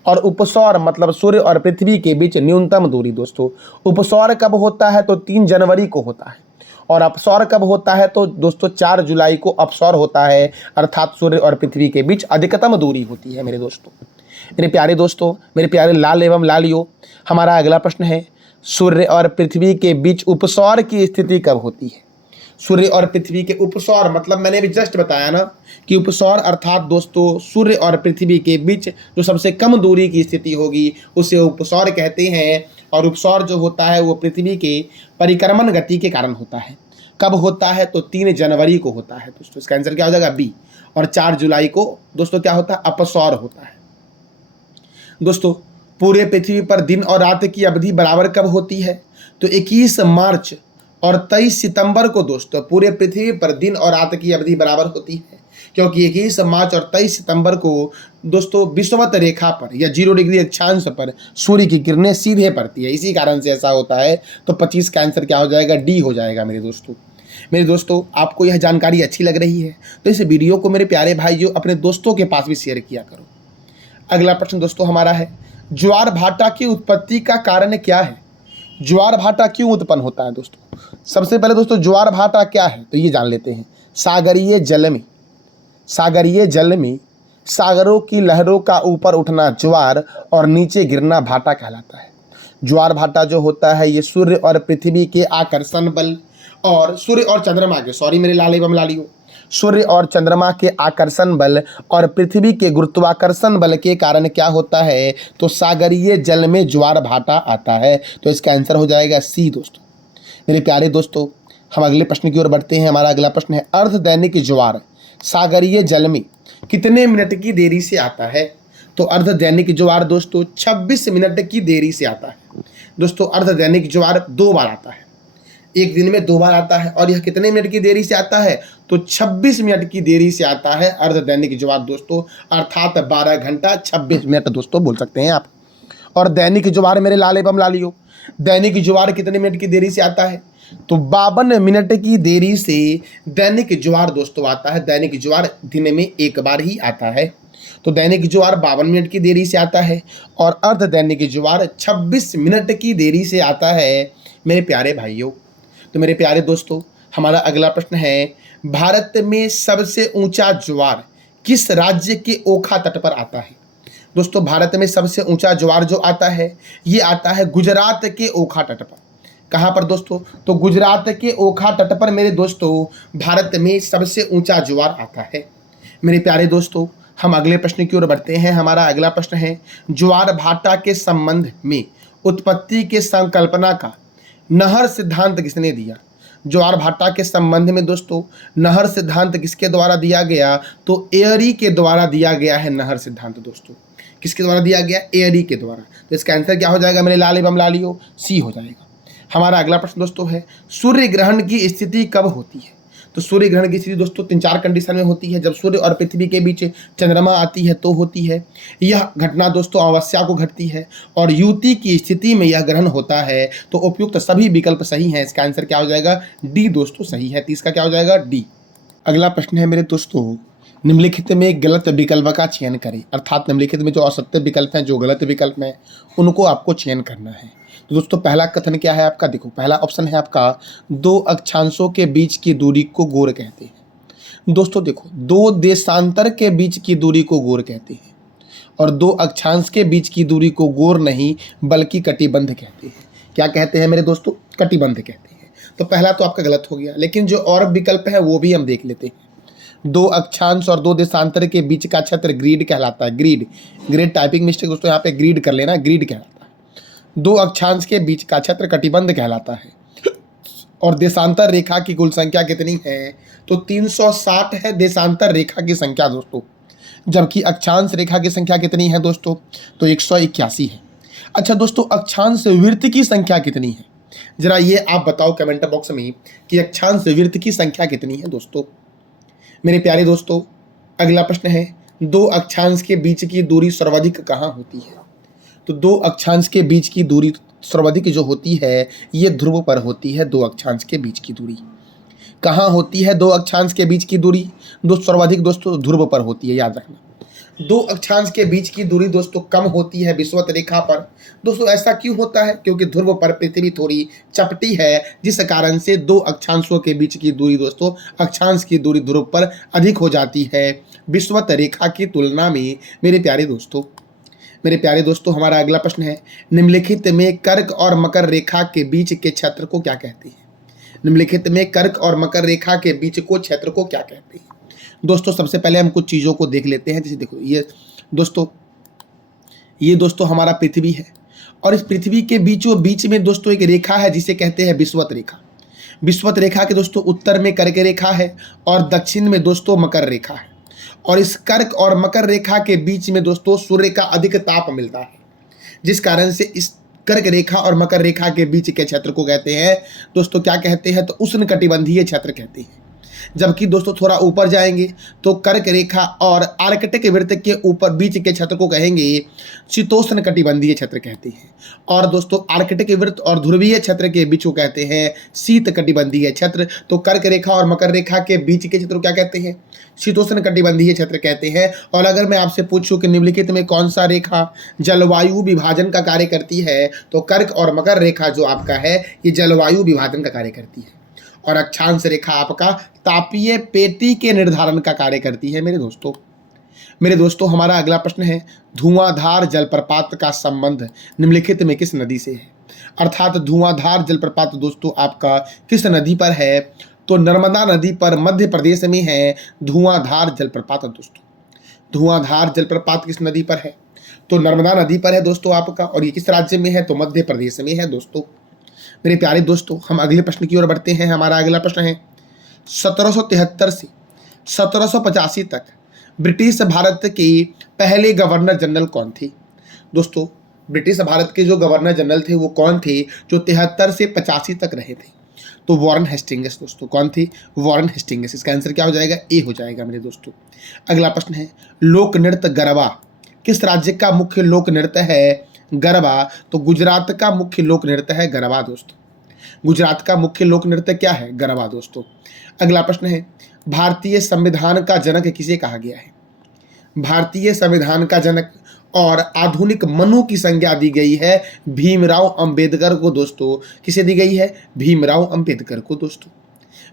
और उपसौर मतलब सूर्य और पृथ्वी के बीच न्यूनतम दूरी दोस्तों। उपसौर कब होता है, तो 3 जनवरी को होता है, और अपसौर कब होता है, तो दोस्तों 4 जुलाई को अपसौर होता है, अर्थात सूर्य और पृथ्वी के बीच अधिकतम दूरी होती है मेरे दोस्तों। मेरे प्यारे दोस्तों, मेरे प्यारे लाल एवं लालियों, हमारा अगला प्रश्न है, सूर्य और पृथ्वी के बीच उपसौर की स्थिति कब होती है। सूर्य और पृथ्वी के उपसौर मतलब मैंने भी जस्ट बताया ना कि उपसौर अर्थात दोस्तों सूर्य और पृथ्वी के बीच जो सबसे कम दूरी की स्थिति होगी उसे उपसौर कहते हैं। और उपसौर जो होता है वो पृथ्वी के परिक्रमण गति के कारण होता है। कब होता है, तो 3 जनवरी को होता है दोस्तों। इसका आंसर क्या हो जाएगा, बी। और 4 जुलाई को दोस्तों क्या होता है, अपसौर होता है दोस्तों। पूरे पृथ्वी पर दिन और रात की अवधि बराबर कब होती है, तो 21 मार्च और 23 सितंबर को दोस्तों पूरे पृथ्वी पर दिन और रात की अवधि बराबर होती है, क्योंकि 21 मार्च और 23 सितंबर को दोस्तों विषुवत रेखा पर या 0 डिग्री अक्षांश पर सूर्य की किरणें सीधे पड़ती है, इसी कारण से ऐसा होता है। तो 25 का आंसर क्या हो जाएगा, डी हो जाएगा मेरे दोस्तों। मेरे दोस्तों, आपको यह जानकारी अच्छी लग रही है तो इस वीडियो को मेरे प्यारे भाइयों अपने दोस्तों के पास भी शेयर किया करो। अगला प्रश्न दोस्तों हमारा है, ज्वार भाटा की उत्पत्ति का कारण क्या है। ज्वार भाटा क्यों उत्पन्न होता है दोस्तों। सबसे पहले दोस्तों ज्वार भाटा क्या है, तो ये जान लेते हैं। सागरीय जल में सागरों की लहरों का ऊपर उठना ज्वार और नीचे गिरना भाटा कहलाता है। ज्वार भाटा जो होता है ये सूर्य और पृथ्वी के आकर्षण बल और सूर्य और चंद्रमा के, सॉरी मेरे लाल एवं लालियों, सूर्य और चंद्रमा के आकर्षण बल और पृथ्वी के गुरुत्वाकर्षण बल के कारण क्या होता है, तो सागरीय जल में ज्वार भाटा आता है। तो इसका आंसर हो जाएगा सी दोस्तों। मेरे प्यारे दोस्तों, हम अगले प्रश्न की ओर बढ़ते हैं। हमारा अगला प्रश्न है, अर्धदैनिक ज्वार सागरीय जल में कितने मिनट की देरी से आता है। तो अर्धदैनिक ज्वार दोस्तों 26 मिनट की देरी से आता है दोस्तों। अर्धदैनिक ज्वार 2 बार आता है, एक दिन में 2 बार आता है, और यह कितने मिनट की देरी से आता है, तो 26 मिनट की देरी से आता है अर्धदैनिक ज्वार दोस्तों, अर्थात 12 घंटा 26 मिनट दोस्तों बोल सकते हैं आप। और दैनिक ज्वार मेरे लाल एवं लालियों, दैनिक ज्वार कितने मिनट की देरी से आता है, तो 52 मिनट की देरी से दैनिक ज्वार दोस्तों आता है। दैनिक ज्वार दिन में एक बार ही आता है, तो दैनिक ज्वार 52 मिनट की देरी से आता है, और अर्धदैनिक ज्वार 26 मिनट की देरी से आता है मेरे प्यारे भाइयों। तो मेरे प्यारे दोस्तों, हमारा अगला प्रश्न है, भारत में सबसे ऊंचा ज्वार किस राज्य के ओखा तट पर आता है। दोस्तों भारत में सबसे ऊंचा ज्वार जो आता है ये आता है गुजरात के ओखा तट पर। कहाँ पर दोस्तों, तो गुजरात के ओखा तट पर मेरे दोस्तों भारत में सबसे ऊंचा ज्वार आता है। मेरे प्यारे दोस्तों, हम अगले प्रश्न की ओर बढ़ते हैं। हमारा अगला प्रश्न है, ज्वार भाटा के संबंध में उत्पत्ति के संकल्पना का नहर सिद्धांत किसने दिया। ज्वार भाटा के संबंध में दोस्तों नहर सिद्धांत किसके द्वारा दिया गया, तो एयरी के द्वारा दिया गया है नहर सिद्धांत दोस्तों। किसके द्वारा दिया गया, एयरी के द्वारा। तो इसका आंसर क्या हो जाएगा मेरे लाल एवं लालियों, सी हो जाएगा। हमारा अगला प्रश्न दोस्तों है, सूर्य ग्रहण की स्थिति कब होती है। तो सूर्य ग्रहण की स्थिति दोस्तों 3-4 कंडीशन में होती है। जब सूर्य और पृथ्वी के बीच चंद्रमा आती है तो होती है। यह घटना दोस्तों अमावस्या को घटती है, और युति की स्थिति में यह ग्रहण होता है। तो उपयुक्त सभी विकल्प सही हैं। इसका आंसर क्या हो जाएगा, डी दोस्तों सही है। 30 का क्या हो जाएगा, डी। अगला प्रश्न है मेरे दोस्तों, निम्नलिखित में गलत विकल्प का चयन करें। अर्थात निम्नलिखित में जो असत्य विकल्प हैं, जो गलत विकल्प हैं, उनको आपको चयन करना है। तो दोस्तों पहला कथन क्या है आपका, देखो पहला ऑप्शन है आपका, 2 अक्षांशों के बीच की दूरी को गोर कहते हैं। दोस्तों देखो, 2 देशांतर के बीच की दूरी को गोर कहते हैं, और 2 अक्षांश के बीच की दूरी को गोर नहीं बल्कि कटिबंध कहते हैं। क्या कहते हैं मेरे दोस्तों, कटिबंध कहते हैं। तो पहला तो आपका गलत हो गया, लेकिन जो और विकल्प है वो भी हम देख लेते हैं। दो अक्षांश और दो देशांतर के बीच का क्षेत्र ग्रीड कहलाता है। ग्रीड, ग्रेड टाइपिंग मिस्टेक दोस्तों, यहाँ पे ग्रीड कर लेना, ग्रीड कहलाता है। दो अक्षांश के बीच का क्षेत्र कटिबंध कहलाता है। और देशांतर रेखा की कुल संख्या कितनी है? तो 360 है देशांतर रेखा की संख्या दोस्तों, जबकि अक्षांश रेखा की संख्या कितनी है दोस्तों? तो 181 है। अच्छा दोस्तों, अक्षांश वृत्त की संख्या कितनी है? जरा ये आप बताओ कमेंट बॉक्स में कि अक्षांश वृत्त की संख्या कितनी है दोस्तों। मेरे प्यारे दोस्तों, अगला प्रश्न है, दो अक्षांश के बीच की दूरी सर्वाधिक कहाँ होती है? तो दो अक्षांश के बीच की दूरी सर्वाधिक जो होती है ये ध्रुव पर होती है। दो अक्षांश के बीच की दूरी कहाँ होती है? दो अक्षांश के बीच की दूरी सर्वाधिक दोस्तों ध्रुव पर होती है, याद रखना। दो अक्षांश के बीच की दूरी दोस्तों कम होती है विषुवत रेखा पर। दोस्तों ऐसा क्यों होता है? क्योंकि ध्रुव पर पृथ्वी थोड़ी चपटी है, जिस कारण से दो अक्षांशों के बीच की दूरी दोस्तों, अक्षांश की दूरी ध्रुव पर अधिक हो जाती है विषुवत रेखा की तुलना में। मेरे प्यारे दोस्तों, हमारा अगला प्रश्न है, निम्नलिखित में कर्क और मकर रेखा के बीच के क्षेत्र को क्या कहते हैं? निम्नलिखित में कर्क और मकर रेखा के बीच को क्षेत्र को क्या कहते हैं? दोस्तों सबसे पहले हम कुछ चीज़ों को देख लेते हैं। जैसे देखो ये दोस्तों हमारा पृथ्वी है, और इस पृथ्वी के बीचों बीच में दोस्तों एक रेखा है जिसे कहते हैं विषुवत रेखा। विषुवत रेखा के दोस्तों उत्तर में कर्क रेखा है और दक्षिण में दोस्तों मकर रेखा है। और इस कर्क और मकर रेखा के बीच में दोस्तों सूर्य का अधिक ताप मिलता है, जिस कारण से इस कर्क रेखा और मकर रेखा के बीच के क्षेत्र को कहते हैं दोस्तों, क्या कहते हैं? तो उष्णकटिबंधीय क्षेत्र कहते हैं। जबकि दोस्तों थोड़ा ऊपर जाएंगे तो कर्क रेखा और आर्कटिक वृत्त के ऊपर बीच के क्षेत्र को कहेंगे शीतोष्ण कटिबंधीय क्षेत्र कहते हैं। और दोस्तों आर्कटिक वृत्त और ध्रुवीय क्षेत्र के बीच को कहते हैं शीत कटिबंधीय क्षेत्र। तो कर्क रेखा और मकर रेखा के बीच के क्षेत्र को क्या कहते हैं? शीतोष्ण कटिबंधीय क्षेत्र कहते हैं। और अगर मैं आपसे पूछूं कि निम्नलिखित में कौन सा रेखा जलवायु विभाजन का कार्य करती है, तो कर्क और मकर रेखा जो आपका है ये जलवायु विभाजन का कार्य करती है। और अक्षांश रेखा आपका तापीय पेटी के निर्धारण का कार्य करती है। मेरे दोस्तों हमारा अगला प्रश्न है, धुआंधार जलप्रपात का संबंध निम्नलिखित में किस नदी से है? अर्थात धुआंधार जलप्रपात दोस्तों आपका किस नदी पर है? तो नर्मदा नदी पर मध्य प्रदेश में है धुआंधार जलप्रपात दोस्तों। धुआंधार जलप्रपात किस नदी पर है? तो नर्मदा नदी पर है दोस्तों आपका। और ये किस राज्य में है? तो मध्य प्रदेश में है दोस्तों। मेरे प्यारे दोस्तों, हम अगले प्रश्न की ओर बढ़ते हैं। हमारा अगला प्रश्न है, 1773 से 1785 तक ब्रिटिश भारत के पहले गवर्नर जनरल कौन थे? दोस्तों ब्रिटिश भारत के जो गवर्नर जनरल थे वो कौन थे जो 73 से 85 तक रहे थे? तो वॉरेन हेस्टिंग्स दोस्तों। कौन थे? Warren Hastings. इसका आंसर क्या हो जाएगा? ए हो जाएगा मेरे दोस्तों। अगला प्रश्न है, लोक नृत्य गरबा किस राज्य का मुख्य लोक नृत्य है? गरबा। तो गुजरात का मुख्य लोक नृत्य है गरबा दोस्तों। गुजरात का मुख्य लोक नृत्य क्या है? गरबा दोस्तों। अगला प्रश्न है, भारतीय संविधान का जनक किसे कहा गया है? भारतीय संविधान का जनक और आधुनिक मनु की संज्ञा दी गई है भीमराव अंबेडकर को दोस्तों। किसे दी गई है? भीमराव अंबेडकर को दोस्तों।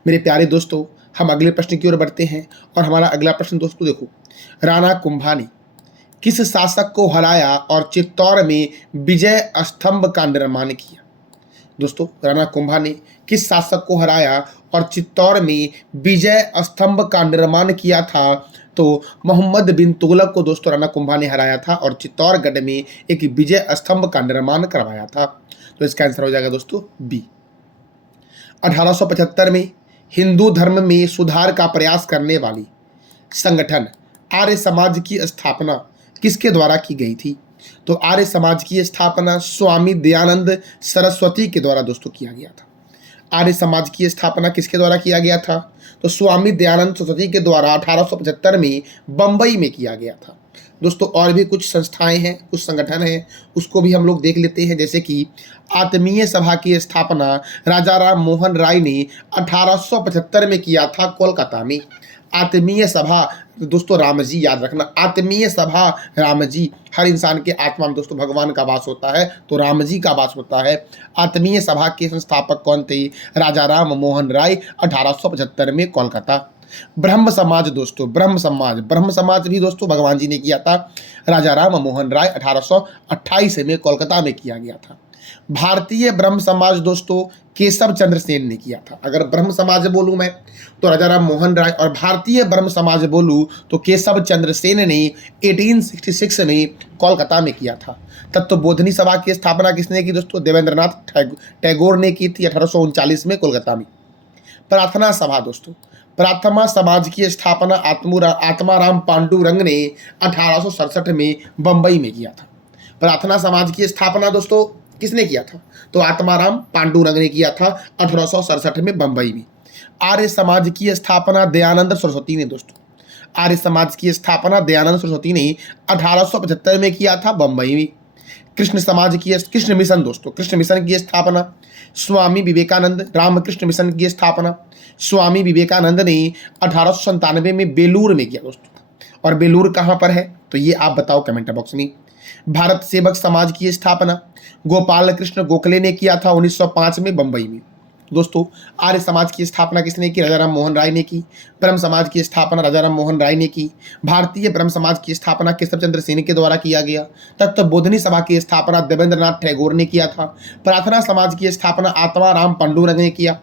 मेरे प्यारे दोस्तों, हम अगले प्रश्न की ओर बढ़ते हैं। और हमारा अगला प्रश्न दोस्तों देखो, राणा कुंभा ने किस शासक को हराया और चित्तौड़ में विजय स्तंभ का निर्माण किया? दोस्तों राणा कुंभा ने किस शासक को हराया और चित्तौड़ में विजय स्तंभ का निर्माण किया था? तो मोहम्मद बिन तुगलक को दोस्तों राणा कुंभा ने हराया था और चित्तौड़गढ़ में एक विजय स्तंभ का निर्माण करवाया था। तो इसका आंसर हो जाएगा दोस्तों बी। 1875 में हिंदू धर्म में सुधार का प्रयास करने वाली संगठन आर्य समाज की स्थापना किसके द्वारा की गई थी? तो आर्य समाज की स्थापना स्वामी दयानंद सरस्वती के द्वारा दोस्तों किया गया था। आर्य समाज की स्थापना किसके द्वारा किया गया था? तो स्वामी दयानंद सरस्वती के द्वारा 1875 में बंबई में किया गया था दोस्तों। और भी कुछ संस्थाएं हैं, कुछ संगठन हैं, उसको भी हम लोग देख लेते हैं। जैसे कि आत्मीय सभा की स्थापना राजा राम मोहन राय ने 1875 में किया था कोलकाता में। आत्मीय सभा दोस्तों रामजी, याद रखना, आत्मीय सभा रामजी। हर इंसान के आत्मा में दोस्तों भगवान का वास होता है, तो रामजी का वास होता है। आत्मीय सभा के संस्थापक कौन थे? राजा राम मोहन राय, 1875 में कोलकाता। ब्रह्म समाज दोस्तों, ब्रह्म समाज भी दोस्तों भगवान जी ने किया था। राजा राम मोहन राय 1828 में कोलकाता में किया गया था। भारतीय ब्रह्म समाज दोस्तों केशव चंद्र सेन ने किया था। अगर ब्रह्म समाज बोलूं मैं तो राजा राम मोहन राय, और भारतीय ब्रह्म समाज बोलूं तो केशव चंद्र सेन ने 1866 में कोलकाता में किया था। तत्वबोधिनी सभा की स्थापना किसने की दोस्तों? देवेंद्रनाथ टैगोर ने की थी 1839 में कोलकाता में। प्रार्थना सभा दोस्तों, प्रार्थना समाज की स्थापना आत्माराम पांडुरंग ने 1867 में बंबई में किया था। प्रार्थना समाज की स्थापना दोस्तों किसने किया था? तो आत्माराम पांडुरंग ने किया था 1867 में बंबई में। आर्य समाज की स्थापना दयानंद सरस्वती ने दोस्तों, आर्य समाज की स्थापना दयानंद सरस्वती ने 1875 में किया था बंबई में। कृष्ण मिशन दोस्तों, कृष्ण मिशन की स्थापना स्वामी विवेकानंद, रामकृष्ण मिशन की स्थापना स्वामी विवेकानंद ने 1897 में बेलूर में किया दोस्तों। और बेलूर कहां पर है तो ये आप बताओ कमेंट बॉक्स में। भारत सेवक समाज की स्थापना गोपाल कृष्ण गोखले ने किया था 1905 में बंबई में। दोस्तों आर्य समाज की स्थापना किसने की? राजा राम मोहन राय ने की। ब्रह्म समाज की स्थापना राजा राम मोहन राय ने की। भारतीय ब्रह्म समाज की स्थापना केशव चंद्र सेन के द्वारा किया गया। तत्वबोधिनी सभा की स्थापना देवेंद्रनाथ टैगोर ने किया था। प्रार्थना समाज की स्थापना आत्माराम पांडुरंग ने किया।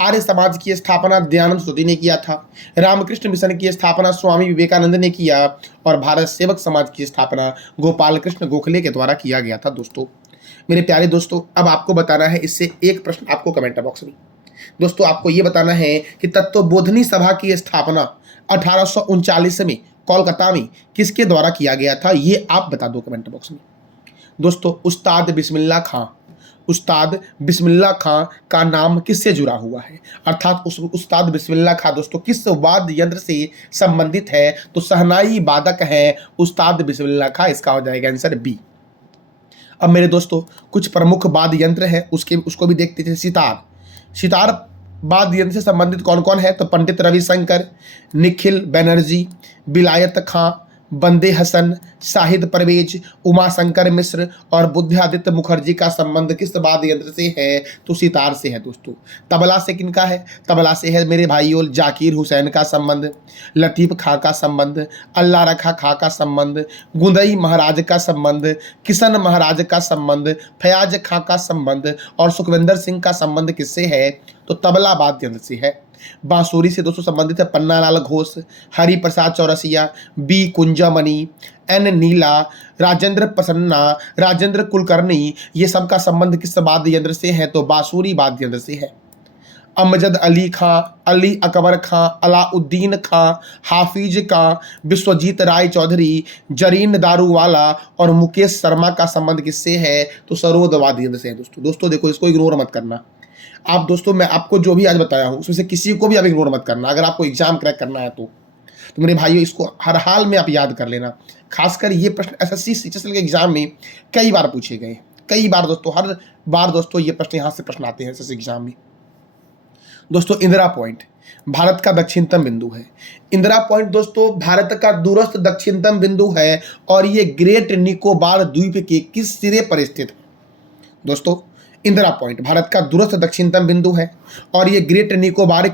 आर्य समाज की स्थापना दयानंद सरस्वती ने किया था। रामकृष्ण मिशन की स्थापना स्वामी विवेकानंद ने किया। और भारत सेवक समाज की स्थापना गोपाल कृष्ण गोखले के द्वारा किया गया था। दोस्तों मेरे प्यारे दोस्तों, अब आपको बताना है इससे एक प्रश्न आपको कमेंट बॉक्स में। दोस्तों आपको यह बताना है कि तत्वबोधिनी सभा की स्थापना 1839 में कोलकाता में किसके द्वारा किया गया था? ये आप बता दो कमेंट बॉक्स में। दोस्तों उस्ताद बिस्मिल्लाह खां, उस्ताद बिस्मिल्लाह खां का नाम किससे जुड़ा हुआ है? अर्थात उस्ताद बिस्मिल्लाह खां दोस्तों किस वाद्य यंत्र से संबंधित है? तो शहनाई वादक है उस्ताद बिस्मिल्लाह खां, इसका हो जाएगा आंसर बी। अब मेरे दोस्तों कुछ प्रमुख वाद्य यंत्र है उसको भी देखते थे। सितार वाद्य यंत्र से संबंधित कौन कौन है? तो पंडित रविशंकर, निखिल बनर्जी, विलायत खां, बंदे हसन, शाहिद परवेज, उमाशंकर मिश्र और बुद्धादित्य मुखर्जी का संबंध किस वाद्य यंत्र से है? तो सितार से है दोस्तों। तबला से किनका है? तबला से है मेरे भाइयों जाकिर हुसैन का संबंध, लतीफ खां का संबंध, अल्लाह रखा खां का संबंध, गुंदई महाराज का संबंध, किशन महाराज का संबंध, फयाज खां का संबंध और सुखविंदर सिंह का संबंध किससे है? तो तबला वाद्य यंत्र से है। बांसुरी से दोस्तों संबंधित है पन्नालाल घोष, हरि प्रसाद चौरसिया, बी कुंजामणि, एन नीला, राजेंद्र प्रसन्ना, राजेंद्र कुलकर्णी, ये सब का संबंध किस वाद्य यंत्र से है? तो बांसुरी वाद्य यंत्र से है। अमजद अली खां, अली अकबर खां, अलाउद्दीन खां, हाफिज खां, विश्वजीत राय चौधरी, जरीन दारूवाला और मुकेश शर्मा का संबंध किससे है? तो सरोद वाद्य यंत्र से है दोस्तों देखो इसको इग्नोर मत करना आप दोस्तों। मैं आपको जो भी आज बताया हूं उसमें से किसी को भी आप इग्नोर मत करना। अगर आपको एग्जाम क्रैक करना है तो मेरे भाइयों इसको हर हाल में आप याद कर लेना। खासकर ये प्रश्न एसएससी सीएचएसएल के एग्जाम में कई बार पूछे गए, कई बार दोस्तों, हर बार दोस्तों ये प्रश्न यहाँ से प्रश्न आते हैं एसएससी एग्जाम में। दोस्तों इंदिरा पॉइंट भारत का दक्षिणतम बिंदु है। इंदिरा पॉइंट दोस्तों भारत का दूरस्थ दक्षिणतम बिंदु है और ये ग्रेट निकोबार द्वीप के किस सिरे पर स्थित है? दोस्तों इंदिरा पॉइंट भारत का दूरस्थ दक्षिणतम बिंदु है और ये ग्रेट निकोबार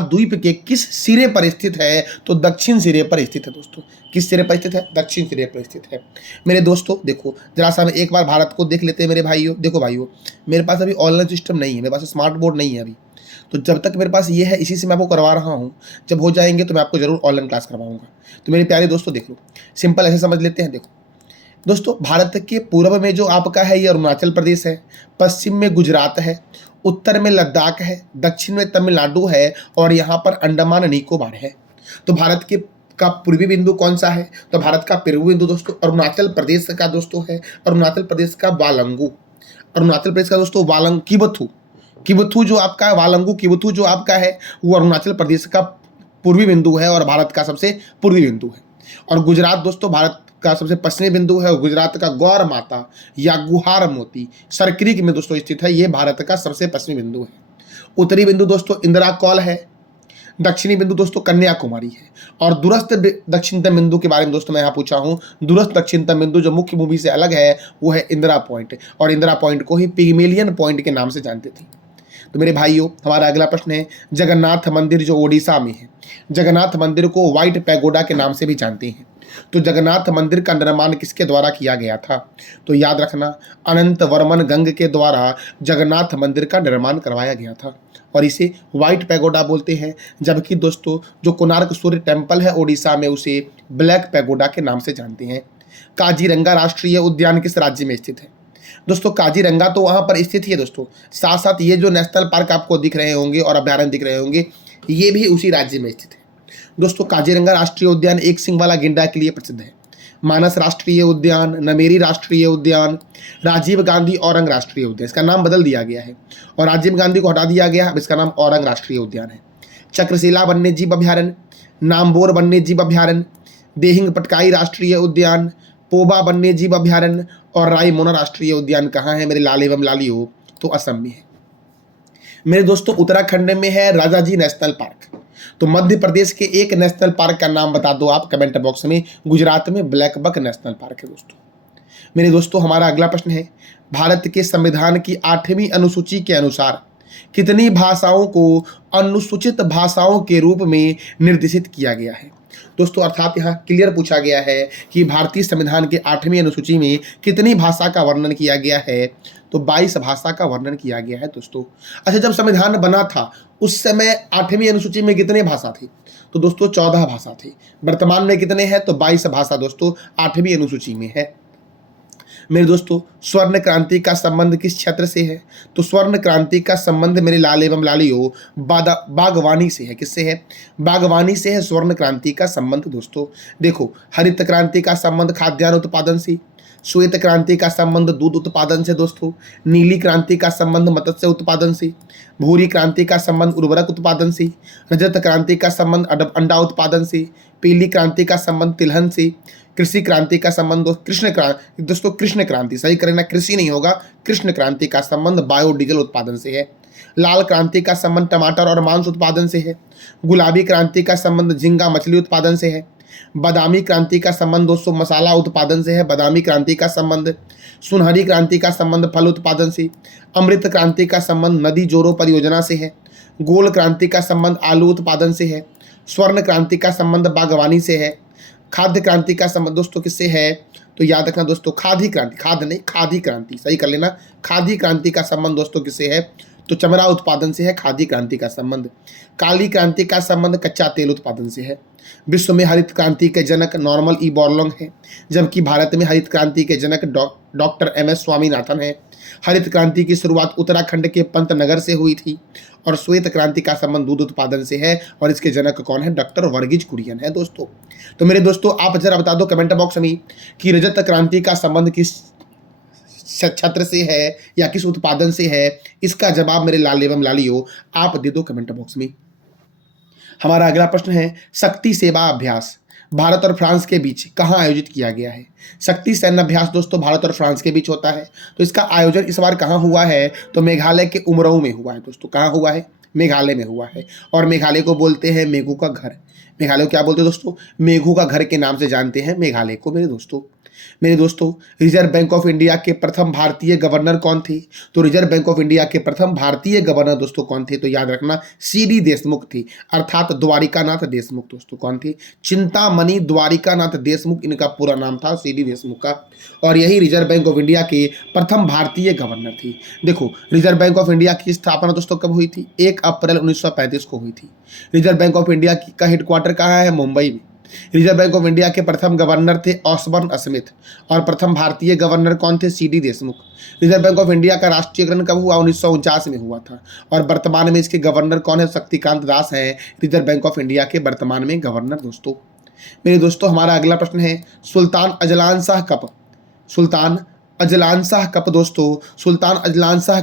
द्वीप के किस सिरे पर स्थित है? तो दक्षिण सिरे पर स्थित है दोस्तों। किस सिरे पर स्थित है? दक्षिण सिरे पर स्थित है। मेरे दोस्तों देखो जरा सा एक बार भारत को देख लेते हैं मेरे भाइयों। देखो भाइयों मेरे पास अभी ऑनलाइन सिस्टम नहीं है, मेरे पास स्मार्ट बोर्ड नहीं है अभी, तो जब तक मेरे पास ये है इसी से मैं आपको करवा रहा हूँ। जब हो जाएंगे तो मैं आपको जरूर ऑनलाइन क्लास करवाऊंगा। तो मेरे प्यारे दोस्तों देख लो, सिंपल ऐसे समझ लेते हैं। देखो दोस्तों भारत के पूर्व में जो आपका है ये अरुणाचल प्रदेश है, पश्चिम में गुजरात है, उत्तर में लद्दाख है, दक्षिण में तमिलनाडु है और यहाँ पर अंडमान निकोबार है। तो भारत के का पूर्वी बिंदु कौन सा है? तो भारत का पूर्वी बिंदु दोस्तों अरुणाचल प्रदेश का दोस्तों है, अरुणाचल प्रदेश का वालंगू, अरुणाचल प्रदेश का दोस्तों वालंग किबथू जो आपका है, वालंगू किबथू जो आपका है वो अरुणाचल प्रदेश का पूर्वी बिंदु है और भारत का सबसे पूर्वी बिंदु है। और गुजरात दोस्तों भारत का सबसे पश्चिमी बिंदु है। गुजरात का गौर माता या गुहार मोती सरक्रीक में दोस्तों स्थित है, ये भारत का सबसे पश्चिमी बिंदु है। उत्तरी बिंदु दोस्तों इंदिरा कौल है, दक्षिणी बिंदु दोस्तों कन्याकुमारी है और दूरस्थ दक्षिणतम बिंदु के बारे में दोस्तों मैं यहाँ पूछा हूँ। दूरस्थ दक्षिणतम बिंदु जो मुख्य भूमि से अलग है वो है इंदिरा पॉइंट और इंदिरा पॉइंट को ही पिग्मेलियन पॉइंट के नाम से जानते थे। तो मेरे भाइयों हमारा अगला प्रश्न है जगन्नाथ मंदिर जो ओडिशा में है, जगन्नाथ मंदिर को व्हाइट पैगोडा के नाम से भी जानते हैं। तो जगन्नाथ मंदिर का निर्माण किसके द्वारा किया गया था? तो याद रखना, अनंत वर्मन गंग के द्वारा जगन्नाथ मंदिर का निर्माण करवाया गया था और इसे व्हाइट पैगोडा बोलते हैं। जबकि दोस्तों जो कोणार्क सूर्य टेम्पल है ओडिशा में, उसे ब्लैक पैगोडा के नाम से जानते हैं। काजीरंगा राष्ट्रीय उद्यान किस राज्य में स्थित है? दोस्तों काजीरंगा तो वहां पर स्थित ही है दोस्तों, साथ साथ ये जो नेशनल पार्क आपको दिख रहे होंगे और अभ्यारण्य दिख रहे होंगे, ये भी उसी राज्य में स्थित है। दोस्तों काजीरंगा राष्ट्रीय उद्यान एक सिंह वाला गेंडा के लिए प्रसिद्ध है। मानस राष्ट्रीय उद्यान, नमेरी राष्ट्रीय उद्यान, राजीव गांधी औरंग राष्ट्रीय उद्यान, इसका नाम बदल दिया गया है और राजीव गांधी को हटा दिया गया, अब इसका नाम औरंग राष्ट्रीय उद्यान है। चक्रशिला वन्यजीव अभ्यारण्य, नामबोर वन्यजीव अभ्यारण्य, देहिंग पटकाई राष्ट्रीय उद्यान, पोबा वन्यजीव अभ्यारण्य और रायमोना राष्ट्रीय उद्यान कहाँ है मेरे लाल एवं लालियों? तो असम में है। मेरे दोस्तों उत्तराखंड में है राजाजी नेशनल पार्क। तो मध्य प्रदेश के एक नेशनल पार्क का नाम बता दो आप कमेंट बॉक्स में। गुजरात में ब्लैक बक नेशनल पार्क है दोस्तों। मेरे दोस्तों हमारा अगला प्रश्न है, भारत के संविधान की 8वीं अनुसूची के अनुसार कितनी भाषाओं को अनुसूचित भाषाओं के रूप में निर्देशित किया गया है? दोस्तों अर्थात यहाँ क्लियर पूछा गया है कि भारतीय संविधान के 8वीं अनुसूची में कितनी भाषा का वर्णन किया गया है? तो 22 भाषा का वर्णन किया गया है दोस्तों। अच्छा, जब संविधान बना था उस समय 8वीं अनुसूची में कितने भाषा थी? तो दोस्तों 14 भाषा थी। वर्तमान में कितने हैं? तो 22 भाषा दोस्तों 8वीं अनुसूची में है। मेरे दोस्तों स्वर्ण क्रांति का संबंध किस क्षेत्र से है? तो स्वर्ण क्रांति का संबंध मेरे लाल एवं लालियों बागवानी से है। किससे है? बागवानी से है स्वर्ण क्रांति का संबंध दोस्तों। देखो, हरित क्रांति का संबंध खाद्यान्न उत्पादन से, श्वेत क्रांति का संबंध दूध उत्पादन से दोस्तों, नीली क्रांति का संबंध मत्स्य उत्पादन से, भूरी क्रांति का संबंध उर्वरक उत्पादन से, रजत क्रांति का संबंध अंडा उत्पादन से, पीली क्रांति का संबंध तिलहन से, कृषि क्रांति का संबंध कृष्ण क्रांति सही करना, कृषि नहीं होगा, कृष्ण क्रांति का संबंध बायोडीजल उत्पादन से है। लाल क्रांति का संबंध टमाटर और मांस उत्पादन से है। गुलाबी क्रांति का संबंध झींगा मछली उत्पादन से है। बादामी क्रांति का संबंध दोस्तों मसाला उत्पादन से है। बादामी क्रांति का संबंध सुनहरी क्रांति का संबंध फल उत्पादन से। अमृत क्रांति का संबंध नदी जोड़ों परियोजना से है। गोल क्रांति का संबंध आलू उत्पादन से है। स्वर्ण क्रांति का संबंध बागवानी से है। खाद्य क्रांति का संबंध दोस्तों किससे है? तो याद रखना दोस्तों खादी क्रांति, खाद नहीं खादी क्रांति सही कर लेना। खादी क्रांति का संबंध दोस्तों किससे है? तो चमड़ा उत्पादन से है खादी क्रांति का संबंध। काली क्रांति का संबंध कच्चा तेल उत्पादन से है। विश्व में हरित क्रांति के जनक नॉर्मन ई बोरलॉग है, जबकि भारत में हरित क्रांति के जनक डॉक्टर एम एस स्वामीनाथन है। हरित क्रांति की शुरुआत उत्तराखंड के पंतनगर से हुई थी और श्वेत क्रांति का संबंध दूध उत्पादन से है और इसके जनक कौन है? डॉक्टर वर्गीज कुरियन है दोस्तों। तो मेरे दोस्तों आप जरा बता दो कमेंट बॉक्स में कि रजत क्रांति का संबंध किस क्षेत्र से है या किस उत्पादन से है? इसका जवाब मेरे लाल एवं लालियों आप दे दो कमेंट बॉक्स में। हमारा अगला प्रश्न है, शक्ति सेवा अभ्यास भारत और फ्रांस के बीच कहाँ आयोजित किया गया है? शक्ति सैन्य अभ्यास दोस्तों भारत और फ्रांस के बीच होता है। तो इसका आयोजन इस बार कहाँ हुआ है? तो मेघालय के उमराव में हुआ है दोस्तों। कहाँ हुआ है? मेघालय में हुआ है। और मेघालय को बोलते हैं मेघू का घर। मेघालय को क्या बोलते हैं दोस्तों? मेघू का घर के नाम से जानते हैं मेघालय को मेरे दोस्तों रिजर्व बैंक ऑफ इंडिया के प्रथम भारतीय गवर्नर कौन थे? तो रिजर्व बैंक ऑफ इंडिया के प्रथम भारतीय गवर्नर दोस्तों कौन थे? तो याद रखना सीडी देशमुख थे, अर्थात द्वारिकानाथ देशमुख दोस्तों। कौन थे? चिंतामणि द्वारिकानाथ देशमुख इनका पूरा नाम था, सीडी देशमुख का। और यही रिजर्व बैंक ऑफ इंडिया के प्रथम भारतीय गवर्नर थे। देखो रिजर्व बैंक ऑफ इंडिया की स्थापना दोस्तों कब हुई थी? 1 अप्रैल 1935 को हुई थी। रिजर्व बैंक ऑफ इंडिया का हेडक्वार्टर कहाँ है? मुंबई में। रिजर्व बैंक ऑफ इंडिया के प्रथम गवर्नर थे ऑसबर्न स्मिथ और प्रथम भारतीय गवर्नर कौन थे? CD Deshmukh. Reserve bank of India का राष्ट्रीयकरण कब हुआ? 1949 में हुआ था। और वर्तमान में इसके गवर्नर कौन है? शक्तिकांत दास हैं रिजर्व बैंक ऑफ इंडिया के वर्तमान में गवर्नर दोस्तों। मेरे दोस्तों हमारा अगला प्रश्न है, सुल्तान अजलान शाह कप दोस्तों Sultan Azlan Shah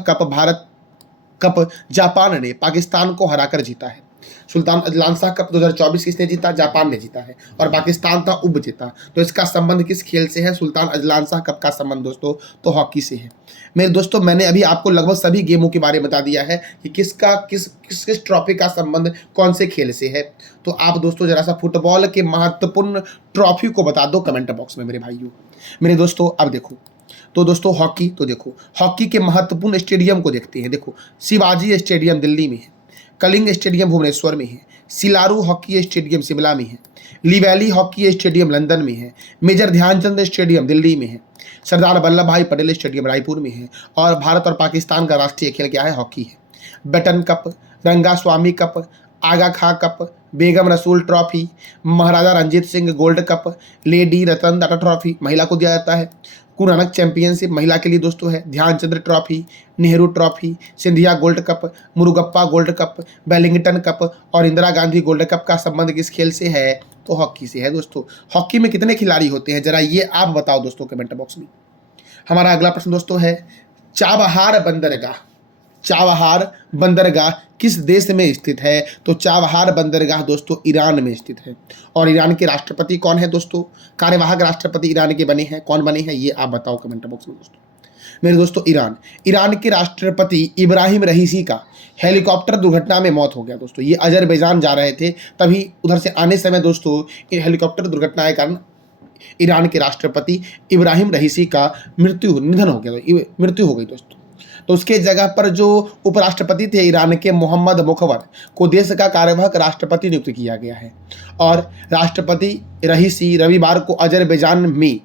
cup Japan ने पाकिस्तान को हराकर जीता है। सुल्तान अजलान शाह कप 2024 किसने जीता? जापान ने जीता है और पाकिस्तान था उब जीता। तो इसका संबंध किस खेल से है? सुल्तान अजलान शाह कप का संबंध दोस्तों तो हॉकी से है। मेरे दोस्तों मैंने अभी आपको लगभग सभी गेमों के बारे में बता दिया है कि किस ट्रॉफी का संबंध कौन से खेल से है। तो आप दोस्तों जरा सा फुटबॉल के महत्वपूर्ण ट्रॉफी को बता दो कमेंट बॉक्स में मेरे भाइयों। मेरे दोस्तों अब देखो तो दोस्तों हॉकी, तो देखो हॉकी के महत्वपूर्ण स्टेडियम को देखते हैं। देखो शिवाजी स्टेडियम दिल्ली में है, कलिंग स्टेडियम भुवनेश्वर में है, सिलारू हॉकी स्टेडियम शिमला में है, ली वैली हॉकी स्टेडियम लंदन में है, मेजर ध्यानचंद स्टेडियम दिल्ली में है, सरदार वल्लभ भाई पटेल स्टेडियम रायपुर में है, और भारत और पाकिस्तान का राष्ट्रीय खेल क्या है? हॉकी है। Beighton cup, Rangaswamy cup, Aga Khan cup, Begum Rasul trophy, Maharaja Ranjit Singh gold cup, Lady Ratan Tata trophy महिला को दिया जाता है, गुरु नानक चैंपियनशिप महिला के लिए दोस्तों है, Dhyan Chandra trophy, Nehru trophy, Scindia gold cup, Murugappa gold cup, Wellington cup और इंदिरा गांधी गोल्ड कप का संबंध किस खेल से है? तो हॉकी से है दोस्तों। हॉकी में कितने खिलाड़ी होते हैं जरा ये आप बताओ दोस्तों कमेंट बॉक्स में। हमारा अगला प्रश्न दोस्तों है, चाबहार बंदरगाह, चाबहार बंदरगाह किस देश में स्थित है? तो चाबहार बंदरगाह दोस्तों ईरान में स्थित है। और ईरान के राष्ट्रपति कौन है दोस्तों? कार्यवाहक राष्ट्रपति ईरान के बने हैं। कौन बने हैं ये आप बताओ कमेंट बॉक्स में दोस्तों। मेरे दोस्तों ईरान के राष्ट्रपति इब्राहिम रईसी का हेलीकॉप्टर दुर्घटना में मौत हो गया दोस्तों। ये अजरबैजान जा रहे थे, तभी उधर से आने समय दोस्तों हेलीकॉप्टर दुर्घटना के कारण ईरान के राष्ट्रपति इब्राहिम रईसी का निधन हो गया, मृत्यु हो गई दोस्तों। तो उसके जगह पर जो उपराष्ट्रपति थे ईरान के मोहम्मद मुखवर को देश का कार्यवाहक राष्ट्रपति नियुक्त किया गया है। और राष्ट्रपति रईसी रविवार को अजरबैजान में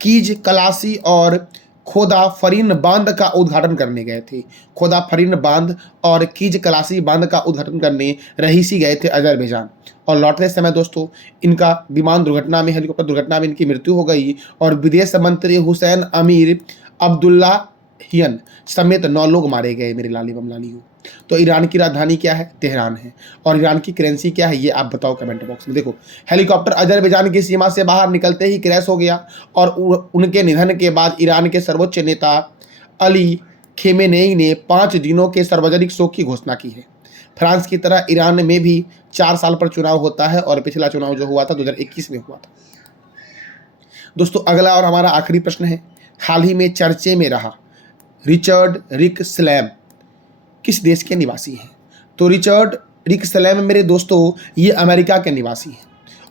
कीज कलासी और खोदा फरीन बांध का उद्घाटन करने गए थे। खोदा फरीन बांध और कीज कलासी बांध का उद्घाटन करने रईसी गए थे अजरबैजान, और लौटते समय दोस्तों इनका विमान दुर्घटना में, हेलीकॉप्टर दुर्घटना में इनकी मृत्यु हो गई। और विदेश मंत्री हुसैन अमीर अब्दुल्लाहियन समेत 9 लोग मारे गए मेरे लाली बम लालियों। तो ईरान की राजधानी क्या है? तेहरान है। और ईरान की करेंसी क्या है ये आप बताओ कमेंट बॉक्स में। देखो हेलीकॉप्टर अजरबैजान की सीमा से बाहर निकलते ही क्रैश हो गया, और उनके निधन के बाद ईरान के सर्वोच्च नेता अली खेमेनेई ने 5 दिनों के सार्वजनिक शोक की घोषणा की है। फ्रांस की तरह ईरान में भी 4 साल पर चुनाव होता है, और पिछला चुनाव जो हुआ था 2021 में हुआ था दोस्तों। अगला और हमारा आखिरी प्रश्न है, हाल ही में चर्चे में रहा रिचर्ड रिक स्लैम किस देश के निवासी हैं? तो रिचर्ड रिक स्लैम मेरे दोस्तों ये अमेरिका के निवासी हैं,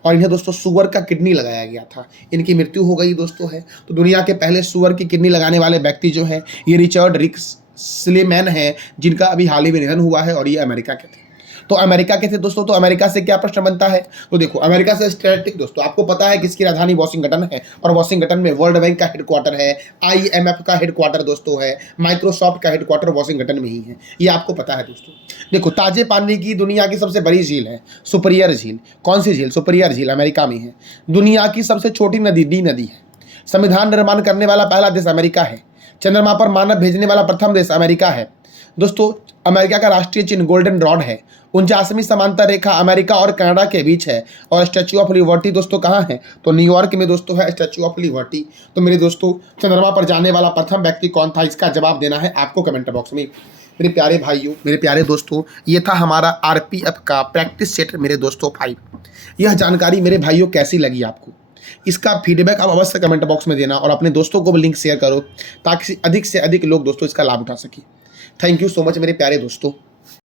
और इन्हें दोस्तों सुअर का किडनी लगाया गया था, इनकी मृत्यु हो गई दोस्तों है। तो दुनिया के पहले सुअर की किडनी लगाने वाले व्यक्ति जो है ये रिचर्ड रिक स्लेमैन है, जिनका अभी हाल ही में निधन हुआ है, और ये अमेरिका के थे। तो अमेरिका के थे दोस्तों। तो अमेरिका से क्या प्रश्न बनता है? तो देखो अमेरिका से स्टैटिस्टिक दोस्तों आपको पता है किसकी राजधानी वाशिंगटन है, और वाशिंगटन में वर्ल्ड बैंक का हेडक्वार्टर है, IMF का हेडक्वार्टर दोस्तों है, माइक्रोसॉफ्ट का हेडक्वार्टर वाशिंगटन में ही है, ये आपको पता है दोस्तों। देखो ताजे पानी की दुनिया की सबसे बड़ी झील है सुपरियर झील। कौन सी झील? सुपरियर झील अमेरिका में है। दुनिया की सबसे छोटी नदी डी नदी है। संविधान निर्माण करने वाला पहला देश अमेरिका है। चंद्रमा पर मानव भेजने वाला प्रथम देश अमेरिका है दोस्तों। अमेरिका का राष्ट्रीय चिन्ह गोल्डन रॉड है। 49वीं समांतर रेखा अमेरिका और कनाडा के बीच है। और स्टैच्यू ऑफ लिबर्टी दोस्तों कहाँ है? तो न्यूयॉर्क में दोस्तों है स्टैच्यू ऑफ लिबर्टी। तो मेरे दोस्तों चंद्रमा पर जाने वाला प्रथम व्यक्ति कौन था? इसका जवाब देना है आपको कमेंट बॉक्स में। मेरे प्यारे भाइयों, मेरे प्यारे दोस्तों, ये था हमारा RPF का प्रैक्टिस सेट मेरे दोस्तों 5। यह जानकारी मेरे भाइयों कैसी लगी आपको? इसका फीडबैक आप अवश्य कमेंट बॉक्स में देना, और अपने दोस्तों को भी लिंक शेयर करो ताकि अधिक से अधिक लोग दोस्तों इसका लाभ उठा सकें। थैंक यू सो मच मेरे प्यारे दोस्तों।